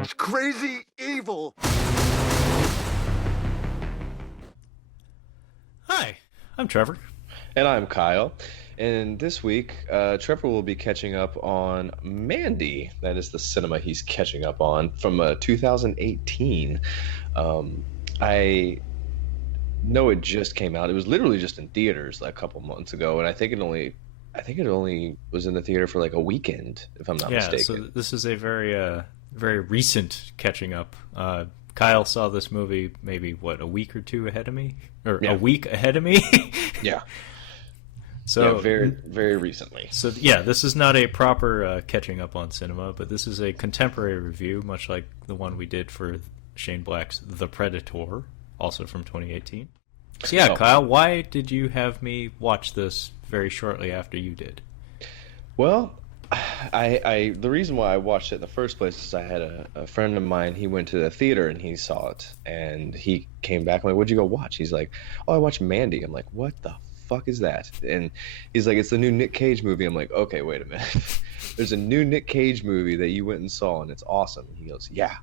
It's crazy evil. Hi, I'm Trevor. And I'm Kyle. And this week, Trevor will be catching up on Mandy. That is the cinema he's catching up on from 2018. I know it just came out. It was literally just in theaters like a couple months ago, and I think it only was in the theater for like a weekend, if I'm not So mistaken. this is a very recent catching up. Kyle saw this movie maybe a week or two ahead of me, or Yeah. a week ahead of me. Yeah. So Yeah, very, very recently. So yeah, this is not a proper catching up on cinema, but this is a contemporary review, much like the one we did for Shane Black's The Predator, also from 2018. So yeah, Oh. Kyle, why did you have me watch this very shortly after you did? Well, the reason why I watched it in the first place is I had a friend of mine. He went to the theater and he saw it, and he came back. I'm like, "What'd you go watch?" He's like, "Oh, I watched Mandy." I'm like, "What the fuck is that?" And he's like, "It's the new Nick Cage movie." I'm like, "Okay, wait a minute. There's a new Nick Cage movie that you went and saw, and it's awesome." He goes, "Yeah."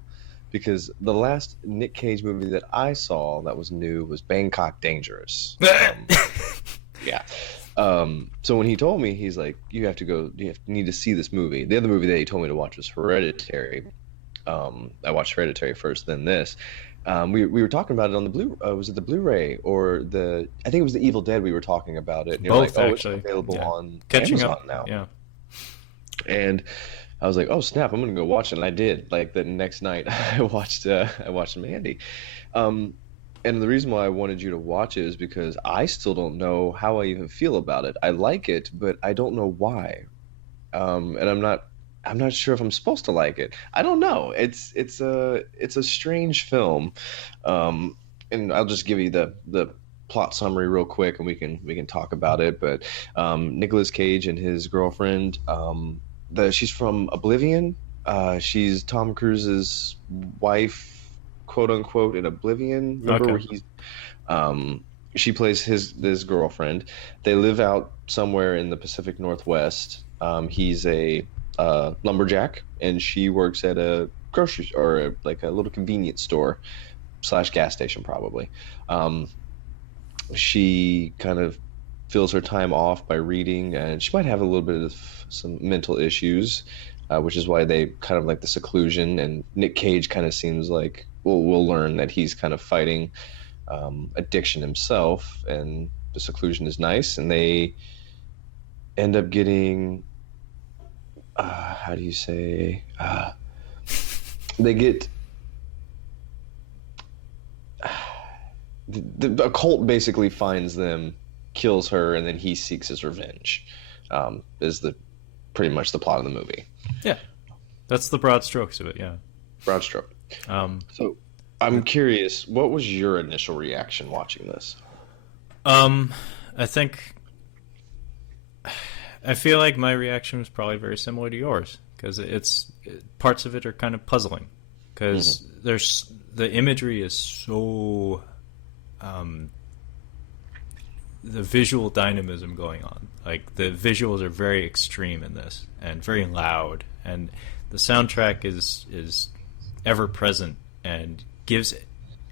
Because the last Nick Cage movie that I saw that was new was Bangkok Dangerous. Yeah. So when he told me, he's like, need to see this movie. The other movie that he told me to watch was Hereditary. I watched Hereditary first, then this. We were talking about it on was it the Blu-ray or I think it was the Evil Dead we were talking about it. And you're Both, like, oh, actually. it's available Yeah. on Catching Amazon up now. Yeah. And I was like, oh snap, I'm gonna go watch it. And I did. Like the next night, I watched Mandy. And the reason why I wanted you to watch it is because I still don't know how I even feel about it. I like it, but I don't know why. And I'm not sure if I'm supposed to like it. I don't know. It's a strange film. And I'll just give you the plot summary real quick, and we can talk about it. But Nicolas Cage and his girlfriend, she's from Oblivion. She's Tom Cruise's wife, quote unquote, in Oblivion. Remember where she plays this girlfriend. They live out somewhere in the Pacific Northwest. He's a lumberjack, and she works at a grocery or like a little convenience store slash gas station probably. She kind of fills her time off by reading, and she might have a little bit of some mental issues, which is why they kind of like the seclusion. And Nick Cage kind of seems like we'll learn that he's kind of fighting addiction himself, and the seclusion is nice, and they end up getting how do you say they get the cult basically finds them, kills her, and then he seeks his revenge. Is the pretty much the plot of the movie. Yeah. That's the broad strokes of it, yeah. Broad stroke. Um, So I'm curious, what was your initial reaction watching this? I think I feel like my reaction was probably very similar to yours, because parts of it are kind of puzzling, because there's the imagery is so the visual dynamism going on. Like the visuals are very extreme in this and very loud, and the soundtrack is ever present and gives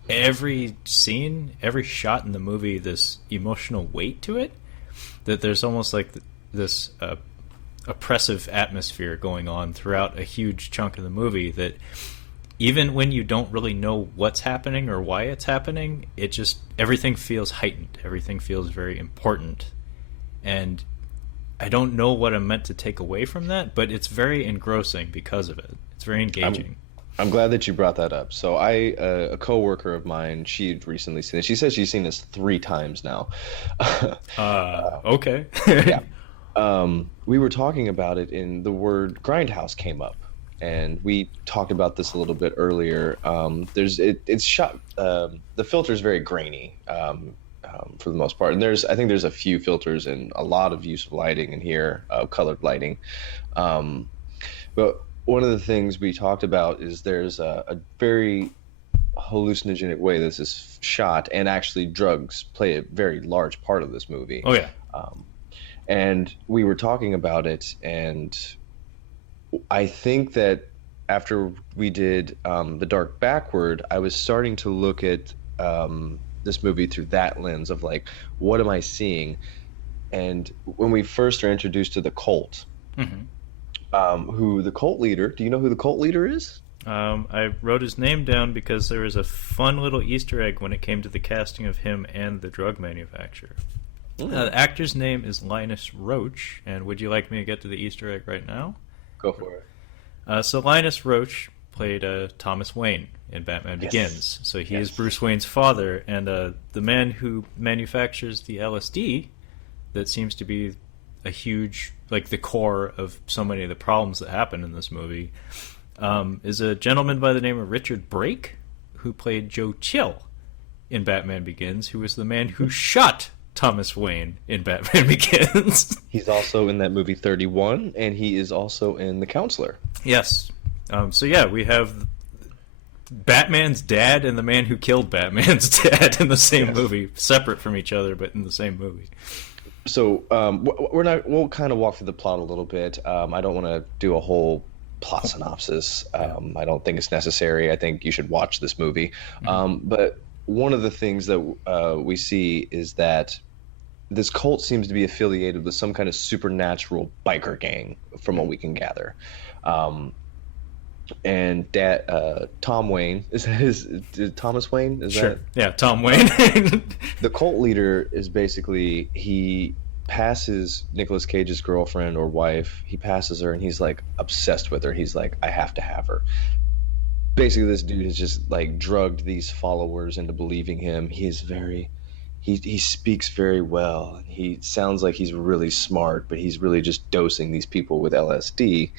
every scene, every shot in the movie this emotional weight to it, that there's almost like this oppressive atmosphere going on throughout a huge chunk of the movie, that even when you don't really know what's happening or why it's happening, everything feels heightened, everything feels very important. And I don't know what I'm meant to take away from that, but it's very engrossing because of it. It's very engaging. I'm glad that you brought that up. So a coworker of mine, she'd recently seen it. She says she's seen this 3 times now. Okay. Yeah. We were talking about it, and the word grindhouse came up, and we talked about this a little bit earlier. It's shot. The filter is very grainy for the most part, and I think there's a few filters and a lot of use of lighting in here, colored lighting. But one of the things we talked about is there's a very hallucinogenic way this is shot, and actually drugs play a very large part of this movie. Oh yeah. And we were talking about it, and I think that after we did The Dark Backward, I was starting to look at this movie through that lens of like, what am I seeing? And when we first are introduced to the cult, Mm-hmm. who the cult leader, do you know who the cult leader is? I wrote his name down because there was a fun little Easter egg when it came to the casting of him and the drug manufacturer. The actor's name is Linus Roach, and would you like me to get to the Easter egg right now? Go for it. So Linus Roach played Thomas Wayne in Batman Begins. So he is Bruce Wayne's father, and the man who manufactures the LSD that seems to be a huge, like the core of so many of the problems that happen in this movie, is a gentleman by the name of Richard Brake, who played Joe Chill in Batman Begins, who was the man who shot Thomas Wayne in Batman Begins. He's also in that movie 31, and he is also in The Counselor. Yes. So yeah, we have Batman's dad and the man who killed Batman's dad in the same movie, separate from each other, but in the same movie. So we'll kind of walk through the plot a little bit. I don't want to do a whole plot synopsis. I don't think it's necessary. I think you should watch this movie. But one of the things that we see is that this cult seems to be affiliated with some kind of supernatural biker gang, from what we can gather. And Tom Wayne, is Thomas Wayne? Is Sure. that? Yeah, Tom Wayne. The cult leader is basically, he passes Nicolas Cage's girlfriend or wife. He passes her and he's like obsessed with her. He's like, I have to have her. Basically, this dude has just like drugged these followers into believing him. He speaks very well. He sounds like he's really smart, but he's really just dosing these people with LSD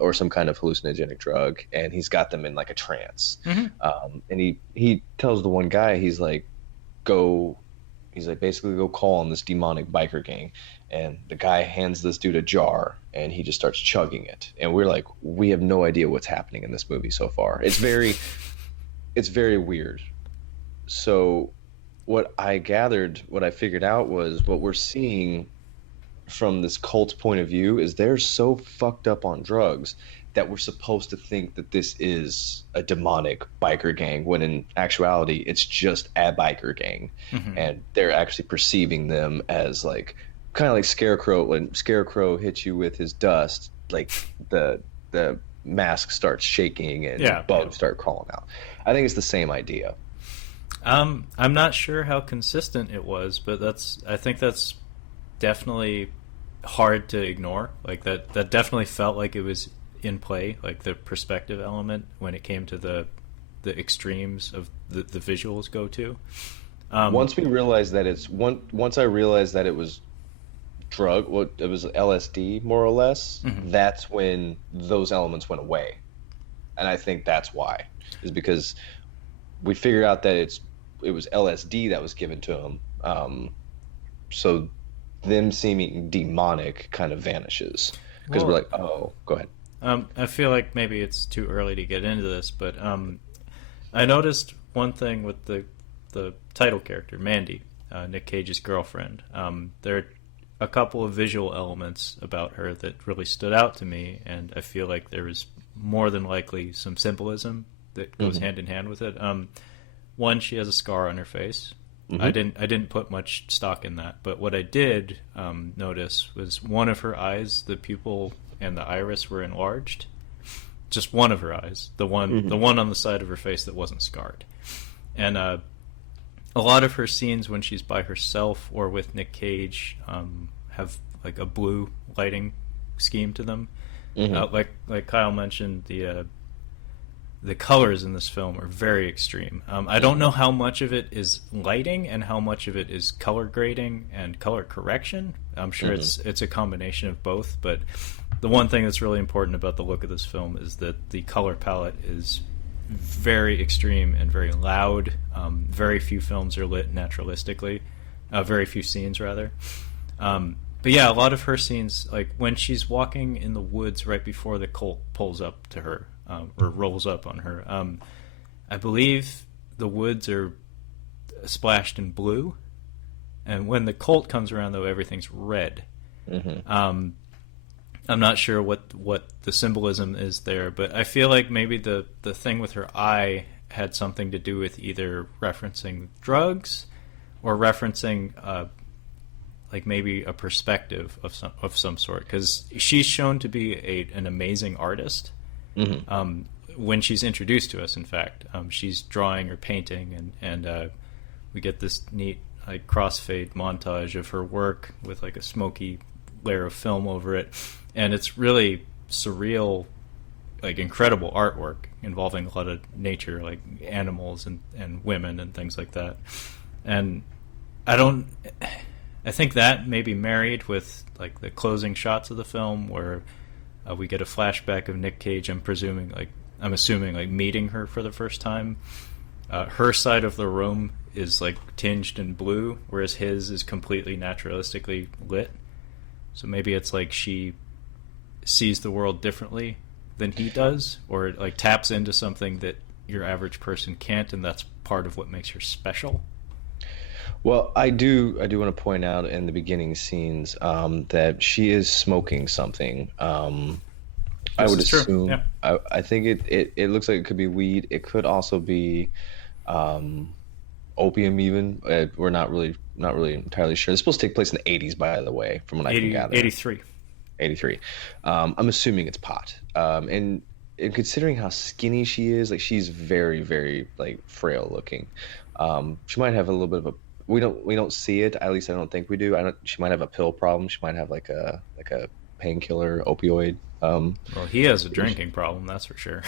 or some kind of hallucinogenic drug, and he's got them in like a trance. And he tells the one guy, he's like, basically go call on this demonic biker gang. And the guy hands this dude a jar, and he just starts chugging it. And we're like, we have no idea what's happening in this movie so far. It's very weird. So what I figured out was what we're seeing from this cult's point of view is they're so fucked up on drugs that we're supposed to think that this is a demonic biker gang, when in actuality it's just a biker gang. And they're actually perceiving them as like kind of like Scarecrow. When Scarecrow hits you with his dust, like the mask starts shaking and bugs start crawling out. I think it's the same idea. I'm not sure how consistent it was, but I think that's definitely hard to ignore. Like that definitely felt like it was in play, like the perspective element when it came to the extremes of the visuals go to. Once I realized that it was it was LSD more or less, that's when those elements went away. And I think that's why, is because we figured out that it was LSD that was given to him. So them seeming demonic kind of vanishes, because we're like, oh, go ahead. I feel like maybe it's too early to get into this, but I noticed one thing with the title character, Mandy, Nick Cage's girlfriend. There are a couple of visual elements about her that really stood out to me, and I feel like there is more than likely some symbolism that goes hand in hand with it. One, she has a scar on her face. I didn't put much stock in that, but what I did notice was one of her eyes, the pupil and the iris were enlarged. Just one of her eyes, the one on the side of her face that wasn't scarred. And a lot of her scenes when she's by herself or with Nick Cage have like a blue lighting scheme to them. Like Kyle mentioned, the colors in this film are very extreme. I don't know how much of it is lighting and how much of it is color grading and color correction. I'm sure it's a combination of both, but the one thing that's really important about the look of this film is that the color palette is very extreme and very loud. Very few films are lit naturalistically. Very few scenes, rather. But yeah, a lot of her scenes, like when she's walking in the woods right before the cult pulls up to her, or rolls up on her, I believe the woods are splashed in blue, and when the cult comes around, though, everything's red. I'm not sure what the symbolism is there, but I feel like maybe the thing with her eye had something to do with either referencing drugs or referencing like maybe a perspective of some sort, because she's shown to be an amazing artist. When she's introduced to us, in fact, she's drawing or painting, and we get this neat like crossfade montage of her work with like a smoky layer of film over it, and it's really surreal, like incredible artwork involving a lot of nature, like animals and women and things like that. And I think that may be married with like the closing shots of the film where we get a flashback of Nick Cage. I'm assuming like meeting her for the first time. Her side of the room is like tinged in blue, whereas his is completely naturalistically lit. So maybe it's like she sees the world differently than he does, or it like taps into something that your average person can't, and that's part of what makes her special. Well, I do want to point out in the beginning scenes that she is smoking something. I would assume. Yeah. I think it looks like it could be weed. It could also be opium. Even we're not really entirely sure. It's supposed to take place in the 80s, by the way, from what I can gather. 83. 83. I'm assuming it's pot. And considering how skinny she is, like she's very, very like frail looking. She might have a little bit of a. We don't see it. At least I don't think we do. She might have a pill problem. She might have like a painkiller opioid. Well, he has a drinking problem, that's for sure.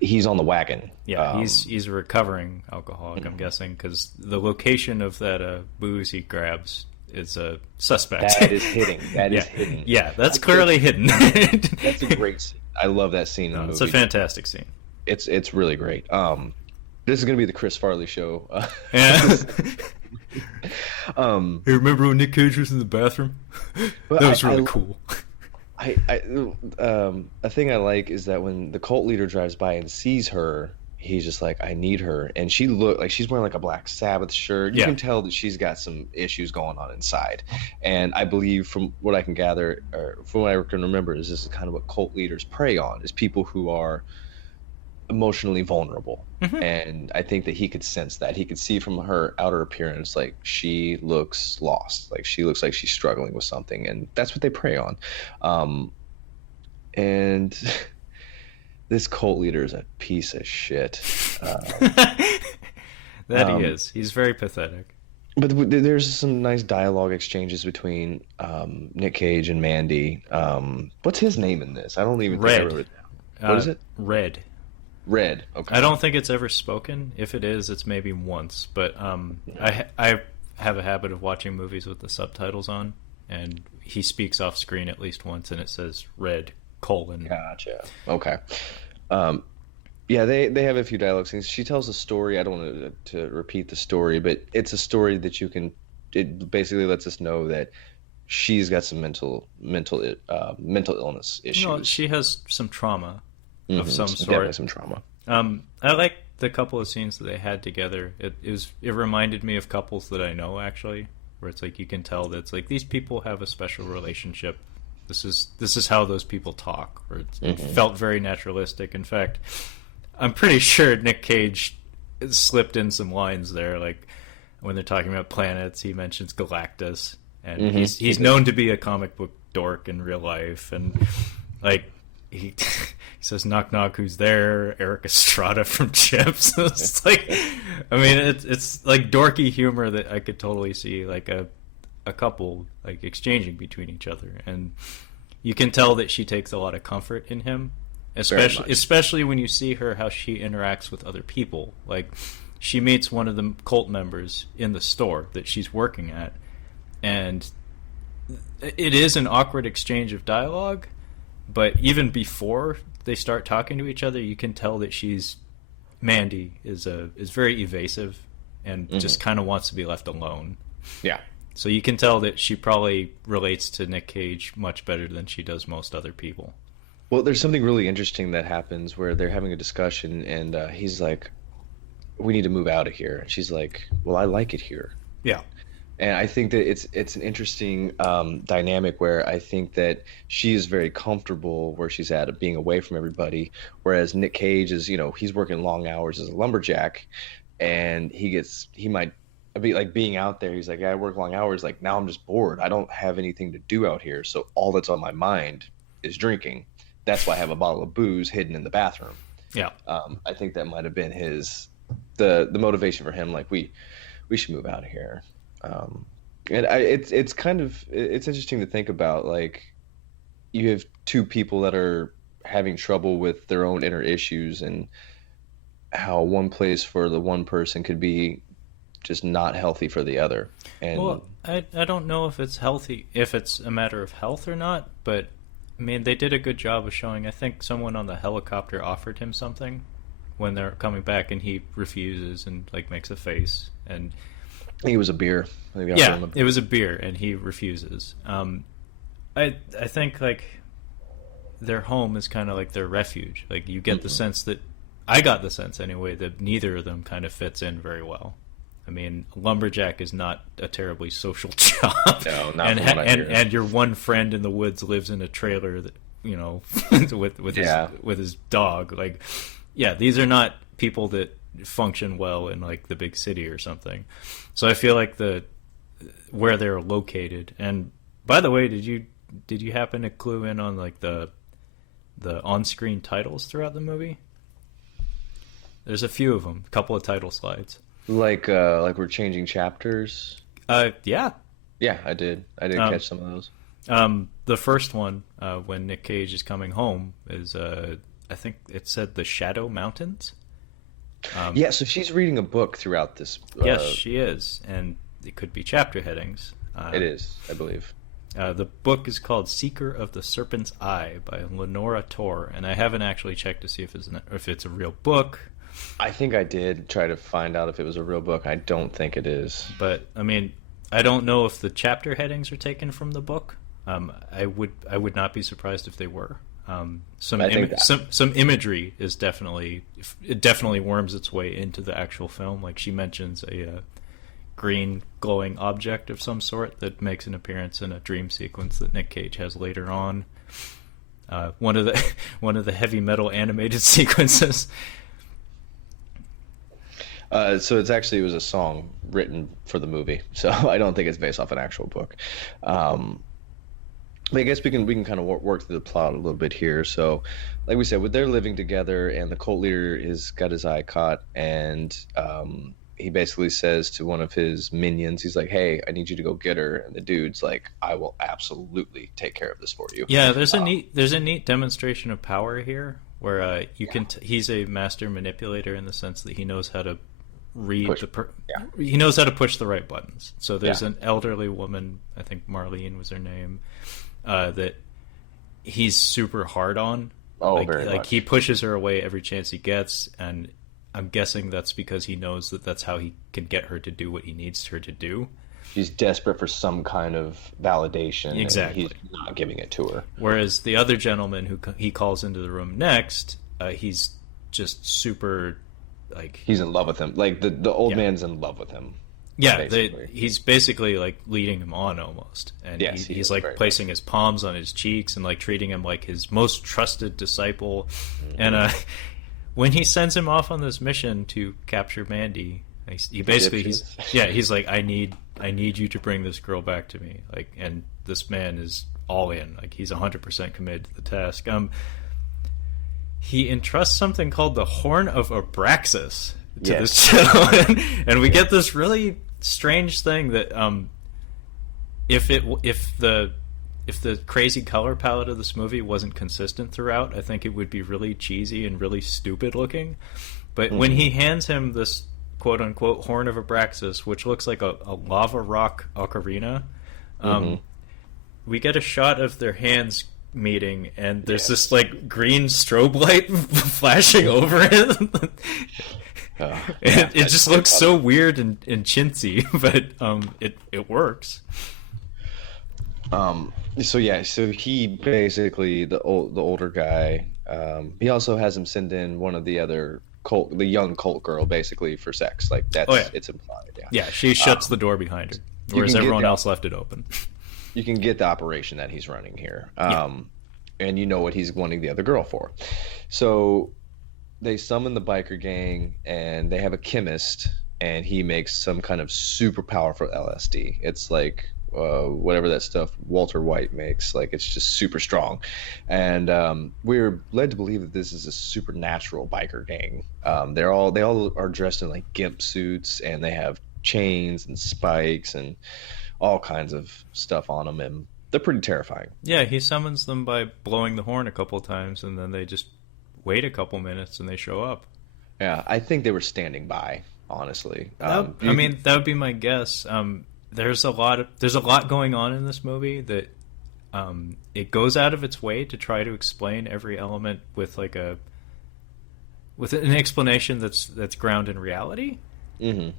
He's on the wagon. Yeah, he's a recovering alcoholic, I'm guessing, because the location of that booze he grabs is a suspect. That is hidden. That is hidden. Yeah, that's clearly hidden. That's a great scene. I love that scene in the movie. It's a fantastic scene. It's really great. This is going to be the Chris Farley show. Yeah. Hey, remember when Nick Cage was in the bathroom? That was really cool. A thing I like is that when the cult leader drives by and sees her, he's just like, I need her. And she look like she's wearing like a Black Sabbath shirt. You can tell that she's got some issues going on inside. And I believe from what I can gather, or from what I can remember, is this is kind of what cult leaders prey on, is people who are emotionally vulnerable. And I think that he could sense that. He could see from her outer appearance, like she looks lost, like she looks like she's struggling with something, and that's what they prey on. And this cult leader is a piece of shit. That he is. He's very pathetic. But there's some nice dialogue exchanges between Nick Cage and Mandy. What's his name in this? I don't even think I wrote it down. What is it? Red. Red. Okay. I don't think it's ever spoken. If it is, it's maybe once. But I have a habit of watching movies with the subtitles on, and he speaks off screen at least once, and it says Red : Gotcha. Okay. Yeah, they have a few dialogue scenes. She tells a story. I don't want to repeat the story, but it's a story that it basically lets us know that she's got some mental illness issues. No, she has some trauma. Of some sort. Definitely some trauma. I like the couple of scenes that they had together. It reminded me of couples that I know, actually, where it's like you can tell that it's like these people have a special relationship. This is how those people talk. Or it felt very naturalistic. In fact, I'm pretty sure Nick Cage slipped in some lines there, like when they're talking about planets, he mentions Galactus, and he's known to be a comic book dork in real life, and like. He says, knock, knock, who's there? Eric Estrada from Chips. It's like, I mean, it's like dorky humor that I could totally see like a couple like exchanging between each other. And you can tell that she takes a lot of comfort in him, especially when you see her, how she interacts with other people. Like she meets one of the cult members in the store that she's working at, and it is an awkward exchange of dialogue. But even before they start talking to each other, you can tell that Mandy is very evasive and just kind of wants to be left alone. Yeah. So you can tell that she probably relates to Nick Cage much better than she does most other people. Well, there's something really interesting that happens where they're having a discussion, and he's like, "We need to move out of here." And she's like, "Well, I like it here." Yeah. And I think that it's an interesting dynamic where I think that she is very comfortable where she's at, of being away from everybody, whereas Nick Cage is, he's working long hours as a lumberjack, and he might be like being out there. He's like, yeah, I work long hours. Like now I'm just bored. I don't have anything to do out here, so all that's on my mind is drinking. That's why I have a bottle of booze hidden in the bathroom. Yeah. I think that might have been the motivation for him. Like we should move out of here. And it's kind of it's interesting to think about. Like you have two people that are having trouble with their own inner issues, and how one place for the one person could be just not healthy for the other. And Well, I don't know if it's healthy, if it's a matter of health or not, but I mean, they did a good job of showing. I think someone on the helicopter offered him something when they're coming back, and he refuses and like makes a face. And I think it was a beer. I think they offered yeah, him a it was a beer, and he refuses. I think like their home is kind of like their refuge. Like you get the sense that I got the sense anyway that neither of them kind of fits in very well. I mean, lumberjack is not a terribly social job. No, not and from what I hear. and your one friend in the woods lives in a trailer that with Yeah. his dog. Like, yeah, these are not people that function well in like the big city or something. So I feel like where they're located. And by the way, did you happen to clue in on like the on-screen titles throughout the movie? There's a few of them, a couple of title slides. Like we're changing chapters. Yeah. Yeah, I did. I did catch some of those. The first one, when Nick Cage is coming home, is I think it said the Shadow Mountains. Yeah, so she's reading a book throughout this. Yes, she is, and it could be chapter headings. It is, I believe. The book is called Seeker of the Serpent's Eye by Lenora Torr, and I haven't actually checked to see if it's a real book. I think I did try to find out if it was a real book. I don't think it is. But I mean, I don't know if the chapter headings are taken from the book. I would not be surprised if they were. Some imagery is definitely worms its way into the actual film. Like she mentions a green glowing object of some sort that makes an appearance in a dream sequence that Nick Cage has later on. One of the heavy metal animated sequences. So it was a song written for the movie, so I don't think it's based off an actual book. But I guess we can kind of work through the plot a little bit here. So, like we said, with they're living together, and the cult leader is got his eye caught, and he basically says to one of his minions, he's like, "Hey, I need you to go get her," and the dude's like, "I will absolutely take care of this for you." Yeah, there's a neat demonstration of power here, where he's a master manipulator in the sense that he knows how to read he knows how to push the right buttons. So there's an elderly woman, I think Marlene was her name, that he's super hard on. Very much. He pushes her away every chance he gets, and I'm guessing that's because he knows that that's how he can get her to do what he needs her to do. She's desperate for some kind of validation. Exactly. And he's not giving it to her. Whereas the other gentleman who he calls into the room next, he's just super, like... He's in love with him. Like, the old man's in love with him. Yeah, he's basically, like, leading him on almost. And yes, he's like, placing his palms on his cheeks and, like, treating him like his most trusted disciple. Mm-hmm. And when he sends him off on this mission to capture Mandy, he basically... he's like, I need you to bring this girl back to me. Like, and this man is all in. Like, he's 100% committed to the task. He entrusts something called the Horn of Abraxas to this gentleman, and we get this really strange thing that if the crazy color palette of this movie wasn't consistent throughout, I think it would be really cheesy and really stupid looking. But when he hands him this quote unquote Horn of Abraxas, which looks like a lava rock ocarina, we get a shot of their hands meeting, and there's this like green strobe light flashing over it. It just looks so weird and chintzy, but it works. So he basically the older guy. He also has him send in one of the other the young cult girl, basically for sex. Like that's it's implied. Yeah, she shuts the door behind her. whereas everyone else left it open. You can get the operation that he's running here, Yeah. and you know what he's wanting the other girl for. So they summon the biker gang, and they have a chemist, and he makes some kind of super powerful LSD. It's like whatever that stuff Walter White makes. Like, it's just super strong, and we're led to believe that this is a supernatural biker gang. They all are dressed in like gimp suits, and they have chains and spikes and all kinds of stuff on them, and they're pretty terrifying. Yeah, he summons them by blowing the horn a couple times, and then they just wait a couple minutes and they show up. Yeah, I think they were standing by, honestly. I mean, that would be my guess. There's a lot going on in this movie that it goes out of its way to try to explain every element with an explanation that's grounded in reality. Mm-hmm.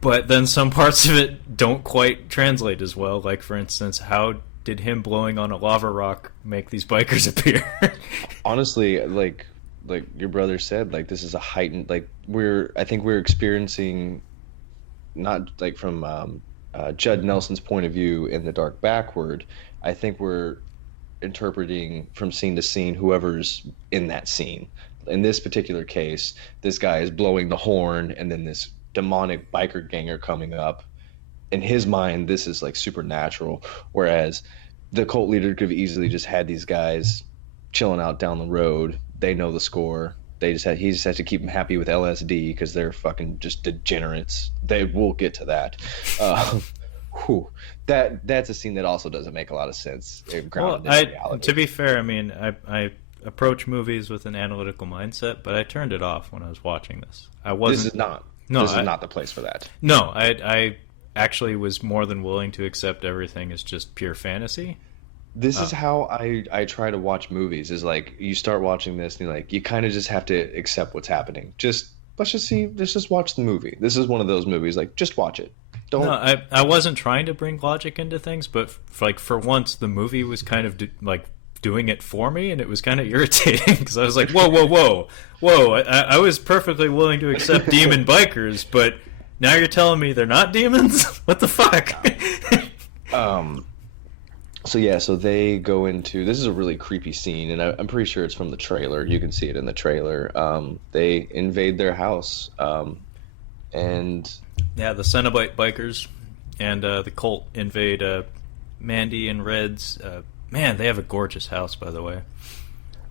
But then some parts of it don't quite translate as well. Like, for instance, how did him blowing on a lava rock make these bikers appear? Honestly, like your brother said, like, this is a heightened, like, I think we're experiencing, not like from Judd Nelson's point of view in The Dark Backward. I think we're interpreting from scene to scene whoever's in that scene. In this particular case, this guy is blowing the horn, and then this demonic biker gang are coming up. In his mind, this is like supernatural, whereas the cult leader could have easily just had these guys chilling out down the road. They know the score. He just has to keep them happy with LSD because they're fucking just degenerates. We'll get to that. That's a scene that also doesn't make a lot of sense. Well, to be fair, I mean, I approach movies with an analytical mindset, but I turned it off when I was watching this. This is not the place for that. No, I actually was more than willing to accept everything as just pure fantasy. This is how I try to watch movies, is like, you start watching this and you kind of just have to accept what's happening. Let's just watch the movie. This is one of those movies, like, just watch it. Don't. No, I wasn't trying to bring logic into things, but for once the movie was kind of doing it for me, and it was kind of irritating because I was like, whoa. I was perfectly willing to accept demon bikers, but now you're telling me they're not demons? What the fuck? So they go into, this is a really creepy scene, and I'm pretty sure it's from the trailer. You can see it in the trailer. They invade their house, and yeah, the Cenobite bikers and the cult invade Mandy and Red's. Man, they have a gorgeous house, by the way.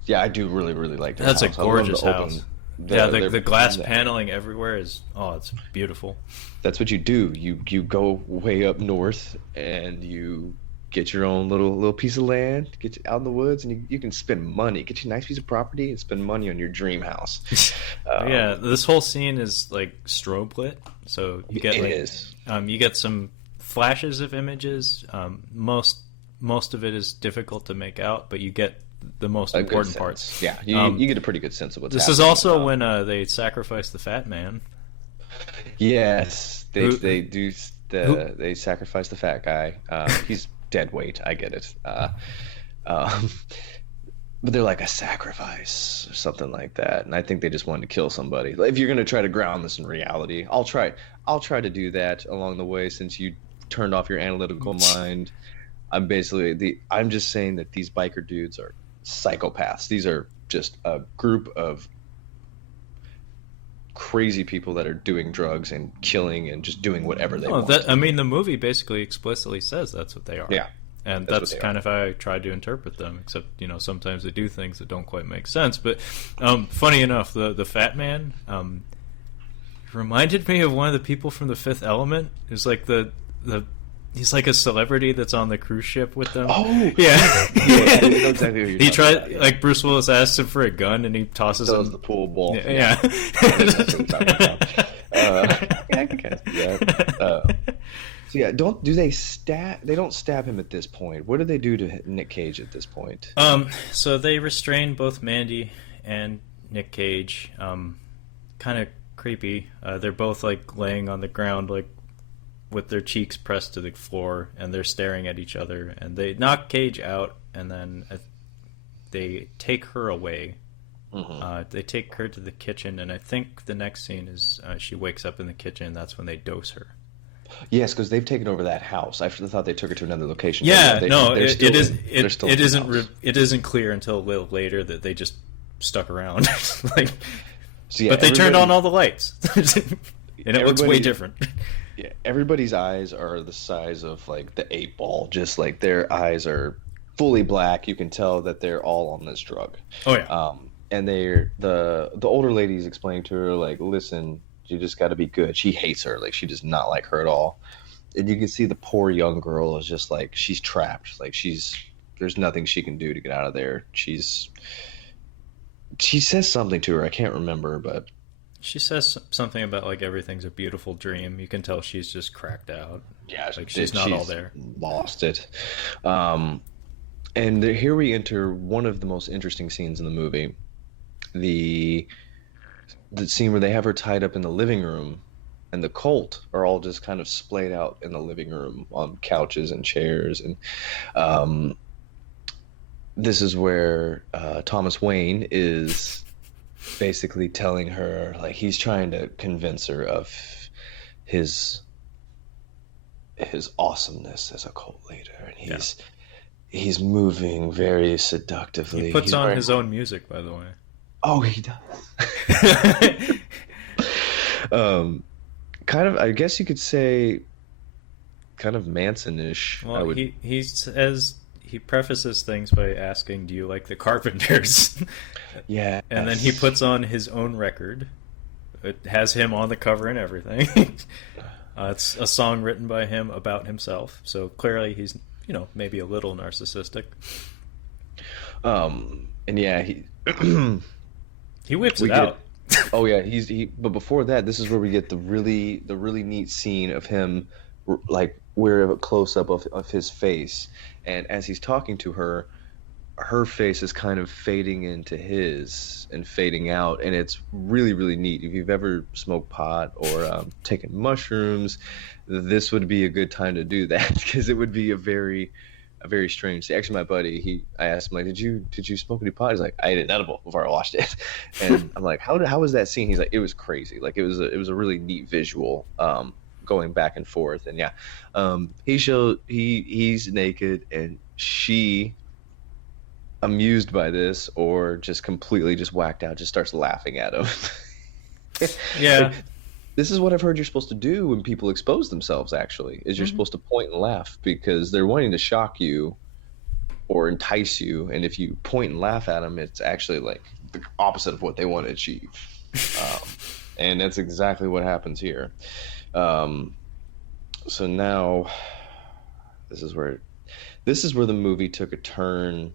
Yeah, I do really, really like that. That's house. A gorgeous house. The glass paneling everywhere it's beautiful. That's what you do. You go way up north and you get your own little piece of land, get you out in the woods, and you can spend money, get you a nice piece of property, and spend money on your dream house. Yeah, this whole scene is like strobe lit, so you get you get some flashes of images. Most of it is difficult to make out, but you get the most important parts. Yeah, you get a pretty good sense of what's happening. This is also when they sacrifice the fat man. Yes, they do. They sacrifice the fat guy. He's dead weight. I get it. But they're like a sacrifice or something like that, and I think they just wanted to kill somebody. If you're going to try to ground this in reality, I'll try to do that along the way. Since you turned off your analytical mind, I'm just saying that these biker dudes are psychopaths. These are just a group of crazy people that are doing drugs and killing and just doing whatever they want. I mean, the movie basically explicitly says that's what they are. Yeah. And that's kind of how I tried to interpret them, except, sometimes they do things that don't quite make sense. But funny enough, the fat man reminded me of one of the people from The Fifth Element. Who's like he's like a celebrity that's on the cruise ship with them. Oh, yeah. I know exactly who you're talking about. Like Bruce Willis asks him for a gun, and he tosses him the pool ball. Yeah. I can kind of see that. So yeah, they don't stab him at this point. What do they do to Nick Cage at this point? So they restrain both Mandy and Nick Cage. Kind of creepy. They're both like laying on the ground, like with their cheeks pressed to the floor, and they're staring at each other, and they knock Cage out, and then they take her away. Mm-hmm. They take her to the kitchen, and I think the next scene is she wakes up in the kitchen. That's when they dose her. Yes, because they've taken over that house. I thought they took her to another location. Yeah, no, they're it is. they're still in It the isn't. house. It isn't clear until a little later that they just stuck around. Like, So, yeah, but they turned everybody- on all the lights, and it looks way everybody- different. Yeah, everybody's eyes are the size of like the 8 ball. Just like their eyes are fully black. You can tell that they're all on this drug. Oh yeah. And they're the older lady's explaining to her like, listen, you just got to be good. She hates her. Like she does not like her at all. And you can see the poor young girl is just like she's trapped. Like there's nothing she can do to get out of there. She says something to her. I can't remember, but She says something about like everything's a beautiful dream. You can tell she's just cracked out. yeah, Like she's not all there. Lost it. And here we enter one of the most interesting scenes in the movie. The scene where they have her tied up in the living room, and the cult are all just kind of splayed out in the living room on couches and chairs. And this is where Thomas Wayne is basically telling her, like, he's trying to convince her of his awesomeness as a cult leader, and he's moving very seductively. He puts He's on wearing- his own music, by the way. Oh, he does. Kind of, I guess you could say, kind of Manson-ish. Well, he says he prefaces things by asking, "Do you like the Carpenters?" Yeah, And then he puts on his own record. It has him on the cover and everything. It's a song written by him about himself, so clearly he's, maybe a little narcissistic. And yeah, he He whips We it get- out. Oh yeah, but before that, this is where we get the really neat scene of him, like we're a close up of his face, and as he's talking to her, her face is kind of fading into his and fading out, and it's really neat. If you've ever smoked pot or taken mushrooms, this would be a good time to do that because it would be a very strange thing. Actually, my buddy, I asked him, like, did you smoke any pot? He's like, I ate an edible before I watched it. And I'm like, how was that scene? He's like, it was crazy. Like it was a really neat visual, going back and forth. And yeah, he's naked, and she, amused by this or just completely just whacked out, just starts laughing at him. Yeah. This is what I've heard you're supposed to do when people expose themselves, actually, is you're supposed to point and laugh because they're wanting to shock you or entice you. And if you point and laugh at them, it's actually like the opposite of what they want to achieve. And that's exactly what happens here. So now this is where the movie took a turn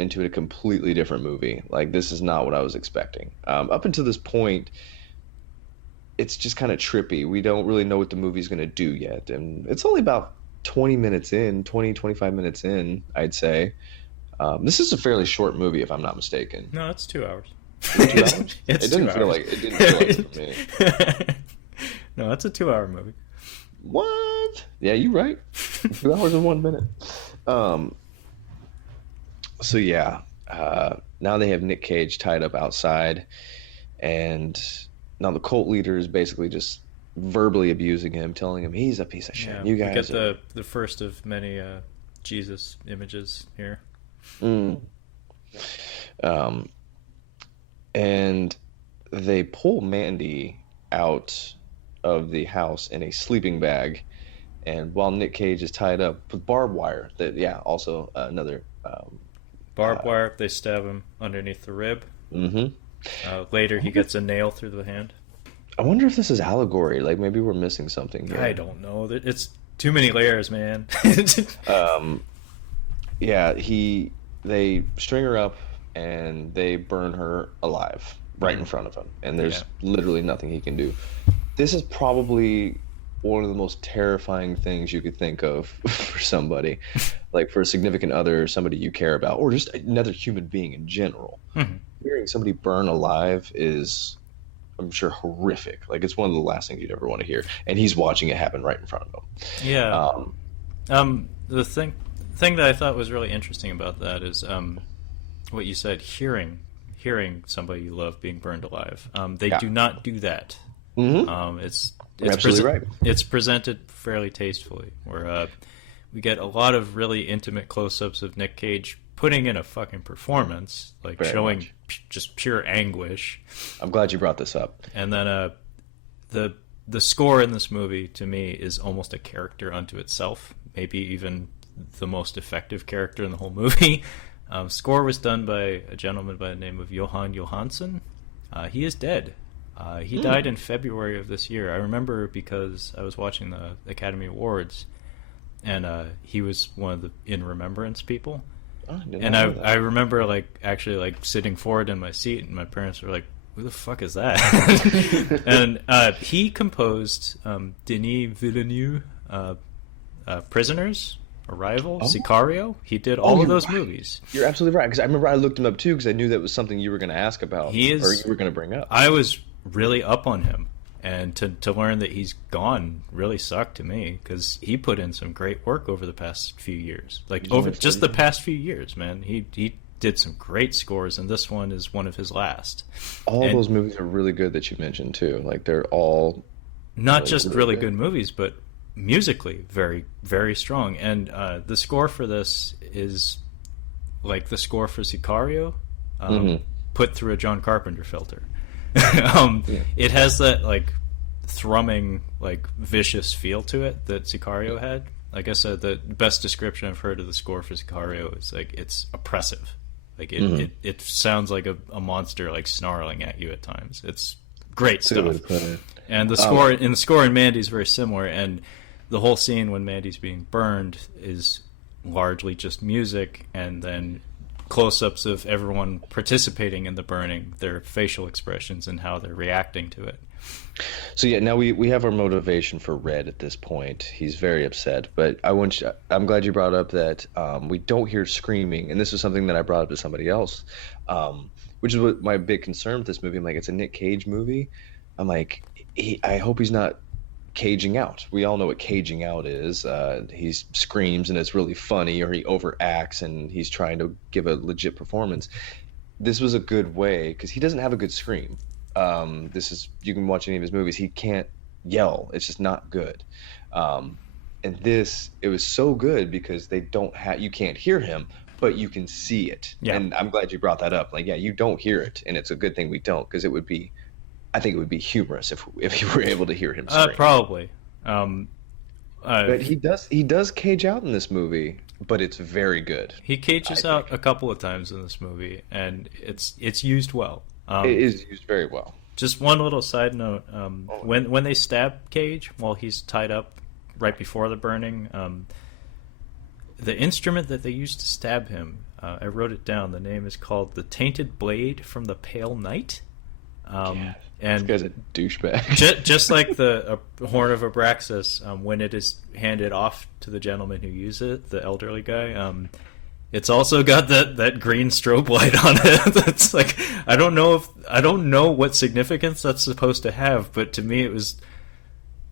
into a completely different movie. Like, this is not what I was expecting. Up until this point, it's just kind of trippy. We don't really know what the movie's going to do yet. And it's only about 25 minutes in, I'd say. This is a fairly short movie, if I'm not mistaken. No, it's 2 hours. 2 hours? It's It didn't 2 feel hours. like it for me. No, it's a 2-hour movie. What? Yeah, you're right. 2 hours and 1 minute. So yeah, now they have Nick Cage tied up outside, and now the cult leader is basically just verbally abusing him, telling him he's a piece of shit. Yeah, You we guys get the first of many Jesus images here. And they pull Mandy out of the house in a sleeping bag, and while Nick Cage is tied up with barbed wire, also another. Barbed wire, they stab him underneath the rib. Later, he gets a nail through the hand. I wonder if this is allegory. Like, maybe we're missing something here. I don't know. It's too many layers, man. Yeah, they string her up and they burn her alive right in front of him, and there's literally nothing he can do. This is probably one of the most terrifying things you could think of for somebody, like for a significant other, somebody you care about, or just another human being in general. Hearing somebody burn alive is, I'm sure, horrific. Like, it's one of the last things you'd ever want to hear, and he's watching it happen right in front of him. Yeah. The thing that I thought was really interesting about that is what you said, hearing somebody you love being burned alive. They do not do that It's You're absolutely right. It's presented fairly tastefully, where we get a lot of really intimate close-ups of Nick Cage putting in a fucking performance, like Very showing much. just pure anguish. I'm glad you brought this up. And then the score in this movie to me is almost a character unto itself, maybe even the most effective character in the whole movie. Score was done by a gentleman by the name of Johan Johansson. He is dead. He died in February of this year. I remember because I was watching the Academy Awards, and he was one of the in remembrance people. Oh, I did not And know that. I remember actually sitting forward in my seat, and my parents were like, "Who the fuck is that?" And he composed Denis Villeneuve, Prisoners, Arrival, Sicario. He did all of those movies. You're absolutely right, because I remember I looked him up too, because I knew that was something you were going to ask about, He is, or you were going to bring up. I was really up on him, and to learn that he's gone really sucked to me, because he put in some great work over the past few years, over just the past few years, man. He did some great scores, and this one is one of his last. All those movies are really good that you mentioned too. Like, they're all not just really good movies, but musically very, very strong. And the score for this is like the score for Sicario, put through a John Carpenter filter. It has that thrumming, vicious feel to it that Sicario had. Like I said, the best description I've heard of the score for Sicario is it's oppressive. It sounds like a monster snarling at you at times. It's great stuff. And the score in Mandy is very similar. And the whole scene when Mandy's being burned is largely just music, and then close-ups of everyone participating in the burning, their facial expressions and how they're reacting to it. So yeah, now we have our motivation for Red at this point. He's very upset, but I'm glad you brought up that we don't hear screaming, and this is something that I brought up to somebody else, which is what my big concern with this movie. I'm like, it's a Nick Cage movie. I'm like, I hope he's not caging out. We all know what caging out is. He screams and it's really funny, or he overacts and he's trying to give a legit performance. This was a good way, because he doesn't have a good scream. You can watch any of his movies, he can't yell. It's just not good. And it was so good because you can't hear him, but you can see it. Yeah. And I'm glad you brought that up. You don't hear it, and it's a good thing we don't, because I think it would be humorous if you were able to hear him scream. Probably. But he does cage out in this movie, but it's very good. He cages out a couple of times in this movie, and it's used well. It is used very well. Just one little side note: when they stab Cage while he's tied up right before the burning, the instrument that they used to stab him, I wrote it down. The name is called the Tainted Blade from the Pale Knight. And this guy's a douchebag. just like the horn of Abraxas, when it is handed off to the gentleman who used it, the elderly guy, it's also got that green strobe light on it. That's I don't know what significance that's supposed to have, but to me it was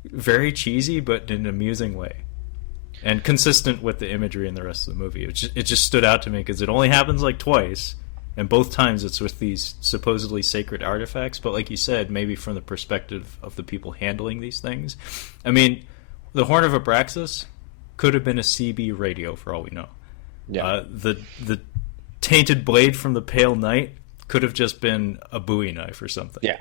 very cheesy, but in an amusing way, and consistent with the imagery in the rest of the movie. It just stood out to me because it only happens twice. And both times it's with these supposedly sacred artifacts, but like you said, maybe from the perspective of the people handling these things. I mean, the Horn of Abraxas could have been a CB radio for all we know. Yeah. The Tainted Blade from the Pale Knight could have just been a Bowie knife or something. Yeah.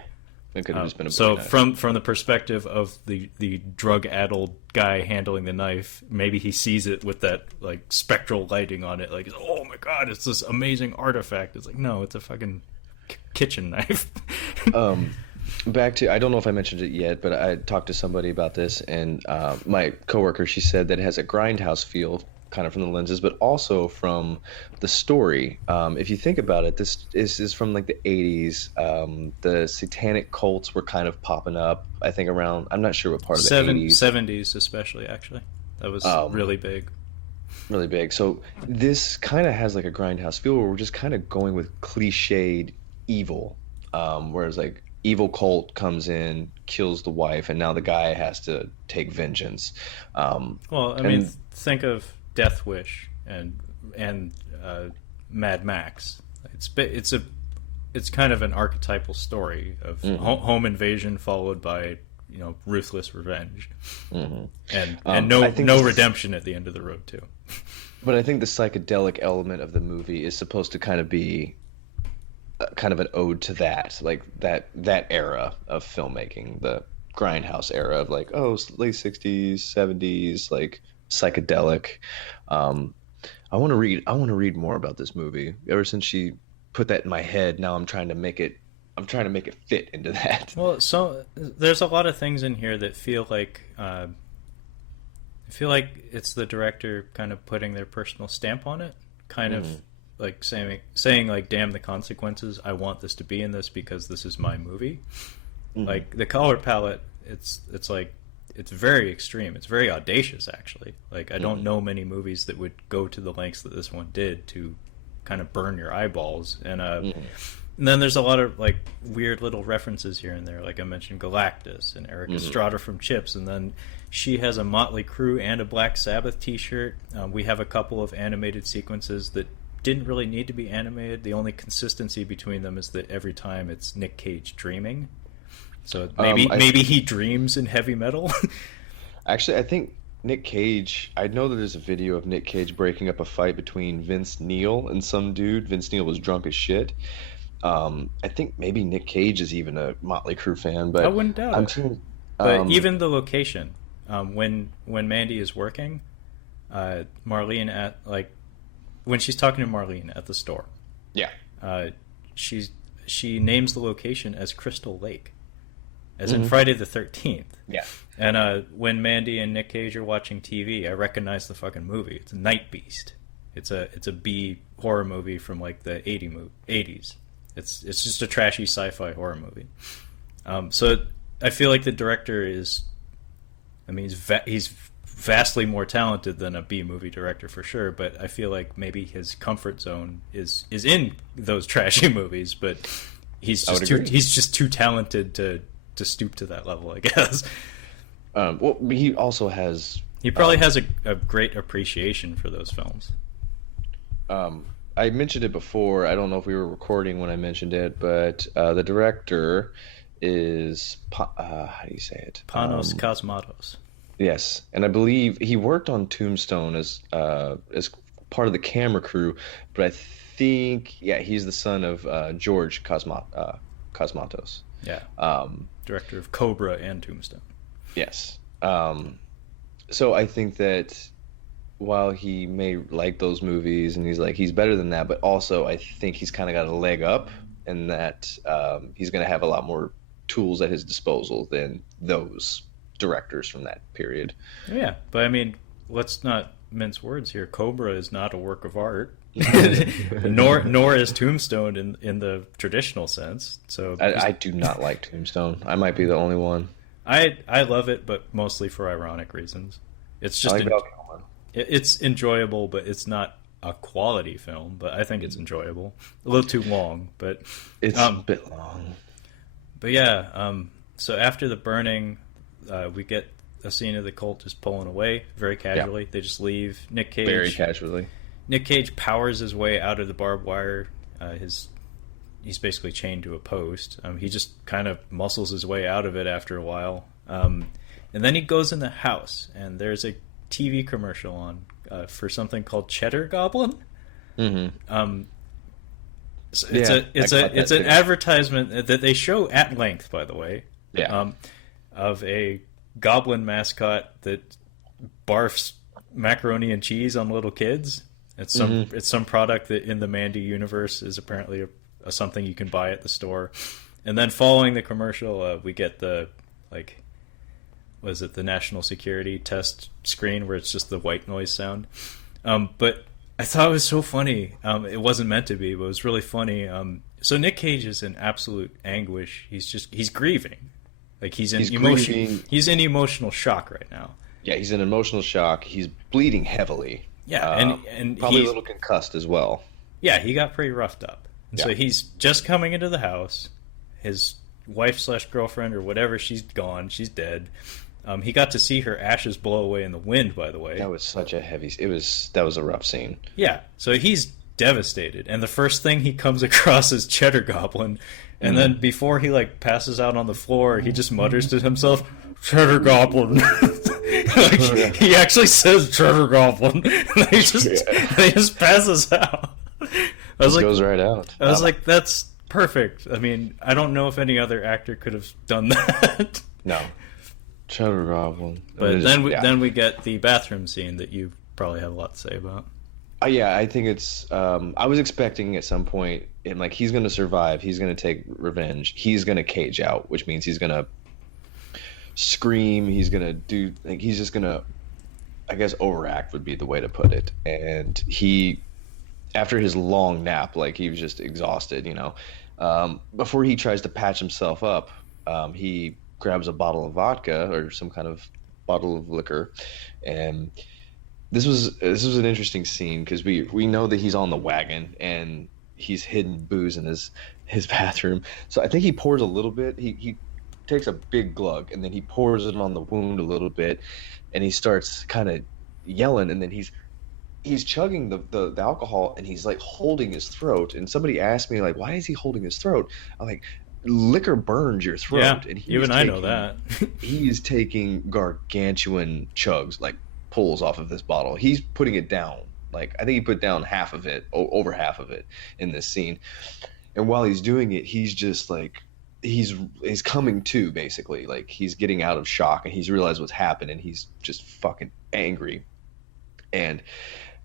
It could have just been a Bowie so knife. from the perspective of the drug-addled guy handling the knife, maybe he sees it with that spectral lighting on it, oh my god, it's this amazing artifact. It's no, it's a fucking kitchen knife. Back to, I don't know if I mentioned it yet, but I talked to somebody about this, and my coworker, she said that it has a grindhouse feel, kind of from the lenses, but also from the story. If you think about it, this is from the 80s. The satanic cults were kind of popping up, I think, around, I'm not sure what part of the 80s. 70s especially, actually. That was really big. Really big. So this kind of has a grindhouse feel, where we're just kind of going with cliched evil, whereas evil cult comes in, kills the wife, and now the guy has to take vengeance. Well, I mean, think of Death Wish and Mad Max. It's it's kind of an archetypal story of home invasion followed by ruthless revenge, and no redemption at the end of the road too. But I think the psychedelic element of the movie is supposed to kind of be kind of an ode to that, like that era of filmmaking, the grindhouse era of like, oh, late 60s, 70s, like psychedelic. I want to read more about this movie. Ever since she put that in my head, now I'm trying to make it fit into that. Well, so there's a lot of things in here that feel like it's the director kind of putting their personal stamp on it, kind of like saying like, damn the consequences, I want this to be in this because this is my movie. Like the color palette, it's like, it's very extreme. It's very audacious, actually. Like, I don't know many movies that would go to the lengths that this one did to kind of burn your eyeballs. And then there's a lot of like weird little references here and there. Like I mentioned Galactus and Eric Estrada from Chips, and then she has a Motley Crue and a Black Sabbath t-shirt. We have a couple of animated sequences that didn't really need to be animated. The only consistency between them is that every time it's Nick Cage dreaming. So maybe he dreams in heavy metal. Actually, I think Nick Cage, I know that there's a video of Nick Cage breaking up a fight between Vince Neil and some dude. Vince Neil was drunk as shit. I think maybe Nick Cage is even a Motley Crue fan, but I wouldn't doubt it. But even the location, when Mandy is working, Marlene at when she's talking to Marlene at the store, she names the location as Crystal Lake, as in Friday the 13th. Yeah. And when Mandy and Nick Cage are watching TV, I recognize the fucking movie. It's Night Beast. It's a B horror movie from like the 80s. It's just a trashy sci-fi horror movie. So I feel like the director is, I mean, he's vastly more talented than a B movie director for sure, but I feel like maybe his comfort zone is in those trashy movies, but he's just too talented to stoop to that level, I guess. Well, he also has... He probably has a great appreciation for those films. I mentioned it before. I don't know if we were recording when I mentioned it, but the director is... how do you say it? Panos Cosmatos. Yes, and I believe he worked on Tombstone as part of the camera crew, but I think, he's the son of George Cosmatos. Yeah. Director of Cobra and Tombstone. Yes. So I think that while he may like those movies and he's better than that, but also I think he's kind of got a leg up in that he's going to have a lot more tools at his disposal than those directors from that period. Yeah, but I mean, let's not mince words here. Cobra is not a work of art. nor is Tombstone in the traditional sense. So I do not like Tombstone. I might be the only one. I love it, but mostly for ironic reasons. It's just it's enjoyable, but it's not a quality film. But I think it's enjoyable. A little too long, but it's a bit long. But yeah, so after the burning, we get a scene of the cult just pulling away very casually. They just leave. Nick Cage very casually. Nick Cage powers his way out of the barbed wire. He's basically chained to a post. He just kind of muscles his way out of it after a while. And then he goes in the house, and there's a TV commercial on for something called Cheddar Goblin. Mm-hmm. So it's an advertisement that they show at length, by the way. Yeah. Of a goblin mascot that barfs macaroni and cheese on little kids. It's some product that in the Mandy universe is apparently something you can buy at the store. And then following the commercial, we get the the national security test screen where it's just the white noise sound. But I thought it was so funny. It wasn't meant to be, but it was really funny. So Nick Cage is in absolute anguish. He's grieving. Like he's in emotional shock right now. Yeah, he's in emotional shock. He's bleeding heavily. Yeah, and probably a little concussed as well. Yeah, he got pretty roughed up. And so he's just coming into the house. His wife/girlfriend or whatever, she's gone. She's dead. He got to see her ashes blow away in the wind, by the way. That was such a heavy... That was a rough scene. Yeah, so he's devastated. And the first thing he comes across is Cheddar Goblin. And then before he like passes out on the floor, he just mutters to himself, Cheddar Goblin. Like, he actually says Cheddar Goblin. And he just passes out. I was like, goes right out. I was like, that's perfect. I mean, I don't know if any other actor could have done that. No. Trevor Goblin. But then we get the bathroom scene that you probably have a lot to say about. Yeah, I think it's. I was expecting at some point, like, he's going to survive. He's going to take revenge. He's going to cage out, which means he's going to scream. He's going to do. Like, he's just going to. I guess overact would be the way to put it. And he, after his long nap, like, he was just exhausted. Before he tries to patch himself up, he grabs a bottle of vodka or some kind of bottle of liquor, and this was an interesting scene because we know that he's on the wagon and he's hidden booze in his bathroom. So I think he pours a little bit. He takes a big glug and then he pours it on the wound a little bit, and he starts kind of yelling, and then he's chugging the alcohol, and he's like holding his throat. And somebody asked me, like, why is he holding his throat? I'm like, liquor burns your throat. Yeah, and I know that. He's taking gargantuan chugs, like pulls off of this bottle. He's putting it down. Like, I think he put down half of it, over half of it in this scene. And while he's doing it, he's just like, he's coming to, basically. Like, he's getting out of shock, and he's realized what's happened, and he's just fucking angry. And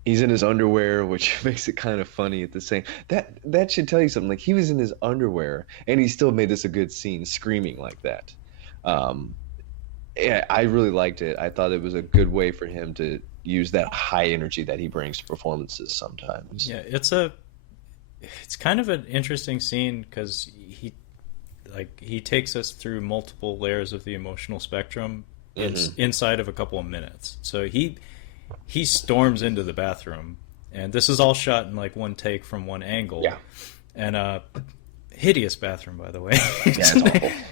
he's in his underwear, which makes it kind of funny at the same. That should tell you something. Like, he was in his underwear, and he still made this a good scene, screaming like that. Yeah, I really liked it. I thought it was a good way for him to use that high energy that he brings to performances sometimes. Yeah, it's kind of an interesting scene because he takes us through multiple layers of the emotional spectrum inside of a couple of minutes. So he storms into the bathroom, and this is all shot in like one take from one angle. Yeah. And hideous bathroom, by the way. Yeah,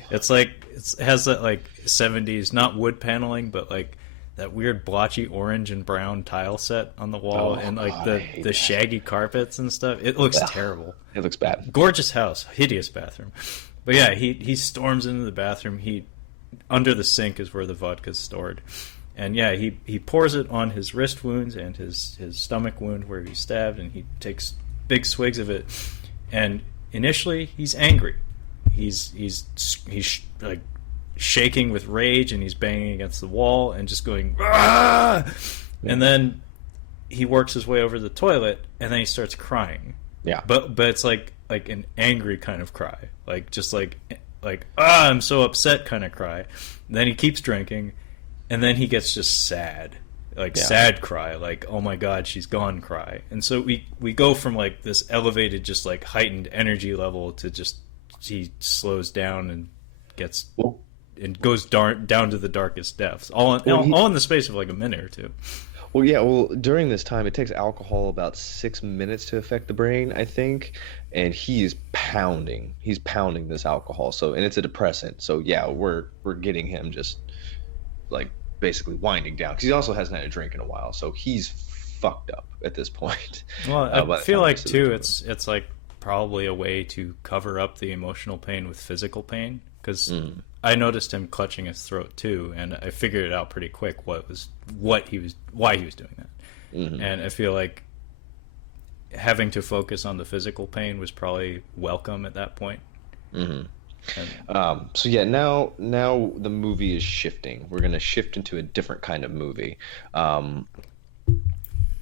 it's awful. It has that like 70s, not wood paneling, but like that weird blotchy orange and brown tile set on the wall, and like the shaggy carpets and stuff. It looks terrible. It looks bad. Gorgeous house, hideous bathroom. But yeah, he storms into the bathroom. Under the sink is where the vodka's stored. And yeah, he pours it on his wrist wounds and his stomach wound where he's stabbed, and he takes big swigs of it. And initially, he's angry. He's like shaking with rage, and he's banging against the wall and just going, "Ah!" And then he works his way over to the toilet, and then he starts crying. Yeah. But it's like an angry kind of cry, like just like I'm so upset kind of cry. And then he keeps drinking. And then he gets just sad, sad cry, like, oh my God, she's gone cry. And so we go from like this elevated, just like heightened energy level to just he slows down and goes down to the darkest depths, all in the space of like a minute or two. Well, yeah. Well, during this time, it takes alcohol about 6 minutes to affect the brain, I think, and he is pounding. He's pounding this alcohol. So, and it's a depressant. So yeah, we're getting him just like basically winding down, because he also hasn't had a drink in a while, so he's fucked up at this point. Well, I feel like too, it's like probably a way to cover up the emotional pain with physical pain, because I noticed him clutching his throat too, and I figured it out pretty quick why he was doing that. And I feel like having to focus on the physical pain was probably welcome at that point. So yeah, now the movie is shifting. We're gonna shift into a different kind of movie,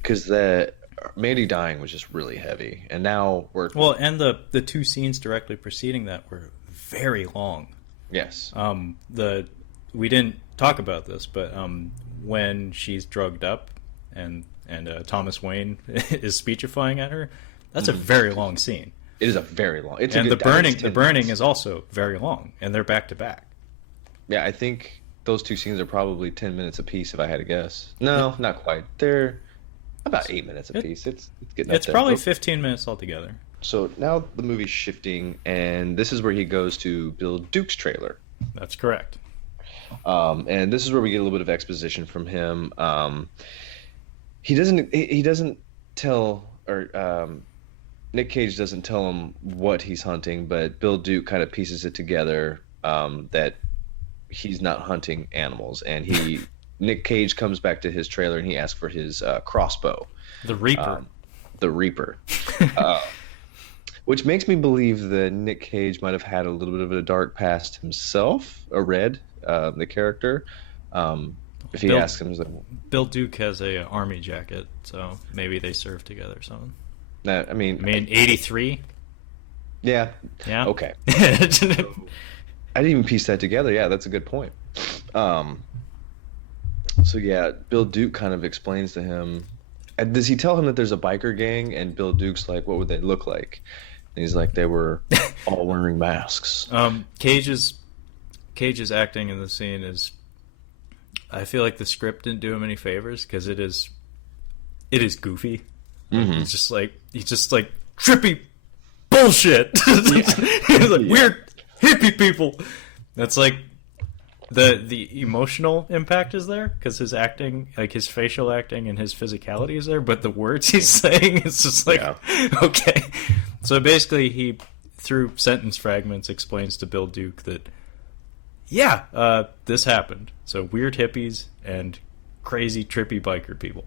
because the Mandy dying was just really heavy, and now and the two scenes directly preceding that were very long. Yes. We didn't talk about this, but when she's drugged up and Thomas Wayne is speechifying at her, that's a very long scene. It is a very long. The burning is also very long, and they're back to back. Yeah, I think those two scenes are probably 10 minutes apiece, if I had to guess. No, not quite. They're about 8 minutes apiece. It's getting up It's there. probably 15 minutes altogether. So now the movie's shifting, and this is where he goes to Bill Duke's trailer. That's correct. And this is where we get a little bit of exposition from him. He doesn't tell, or Nick Cage doesn't tell him what he's hunting, but Bill Duke kind of pieces it together, that he's not hunting animals, and Nick Cage comes back to his trailer and he asks for his crossbow, The Reaper. The Reaper, which makes me believe that Nick Cage might have had a little bit of a dark past himself. Red, the character. If he asks him, Bill Duke has a army jacket, so maybe they served together or something. I mean, 83. Yeah. Okay. I didn't even piece that together. Yeah, that's a good point. So yeah, Bill Duke kind of explains to him. Does he tell him that there's a biker gang? And Bill Duke's like, "What would they look like?" And he's like, "They were all wearing masks." Cage's acting in the scene is. I feel like the script didn't do him any favors because it is goofy. Mm-hmm. He's just like trippy bullshit. He's like weird hippie people. That's like the emotional impact is there because his acting, like his facial acting and his physicality is there, but the words he's saying is just like okay. So basically, he through sentence fragments explains to Bill Duke that this happened. So weird hippies and crazy trippy biker people.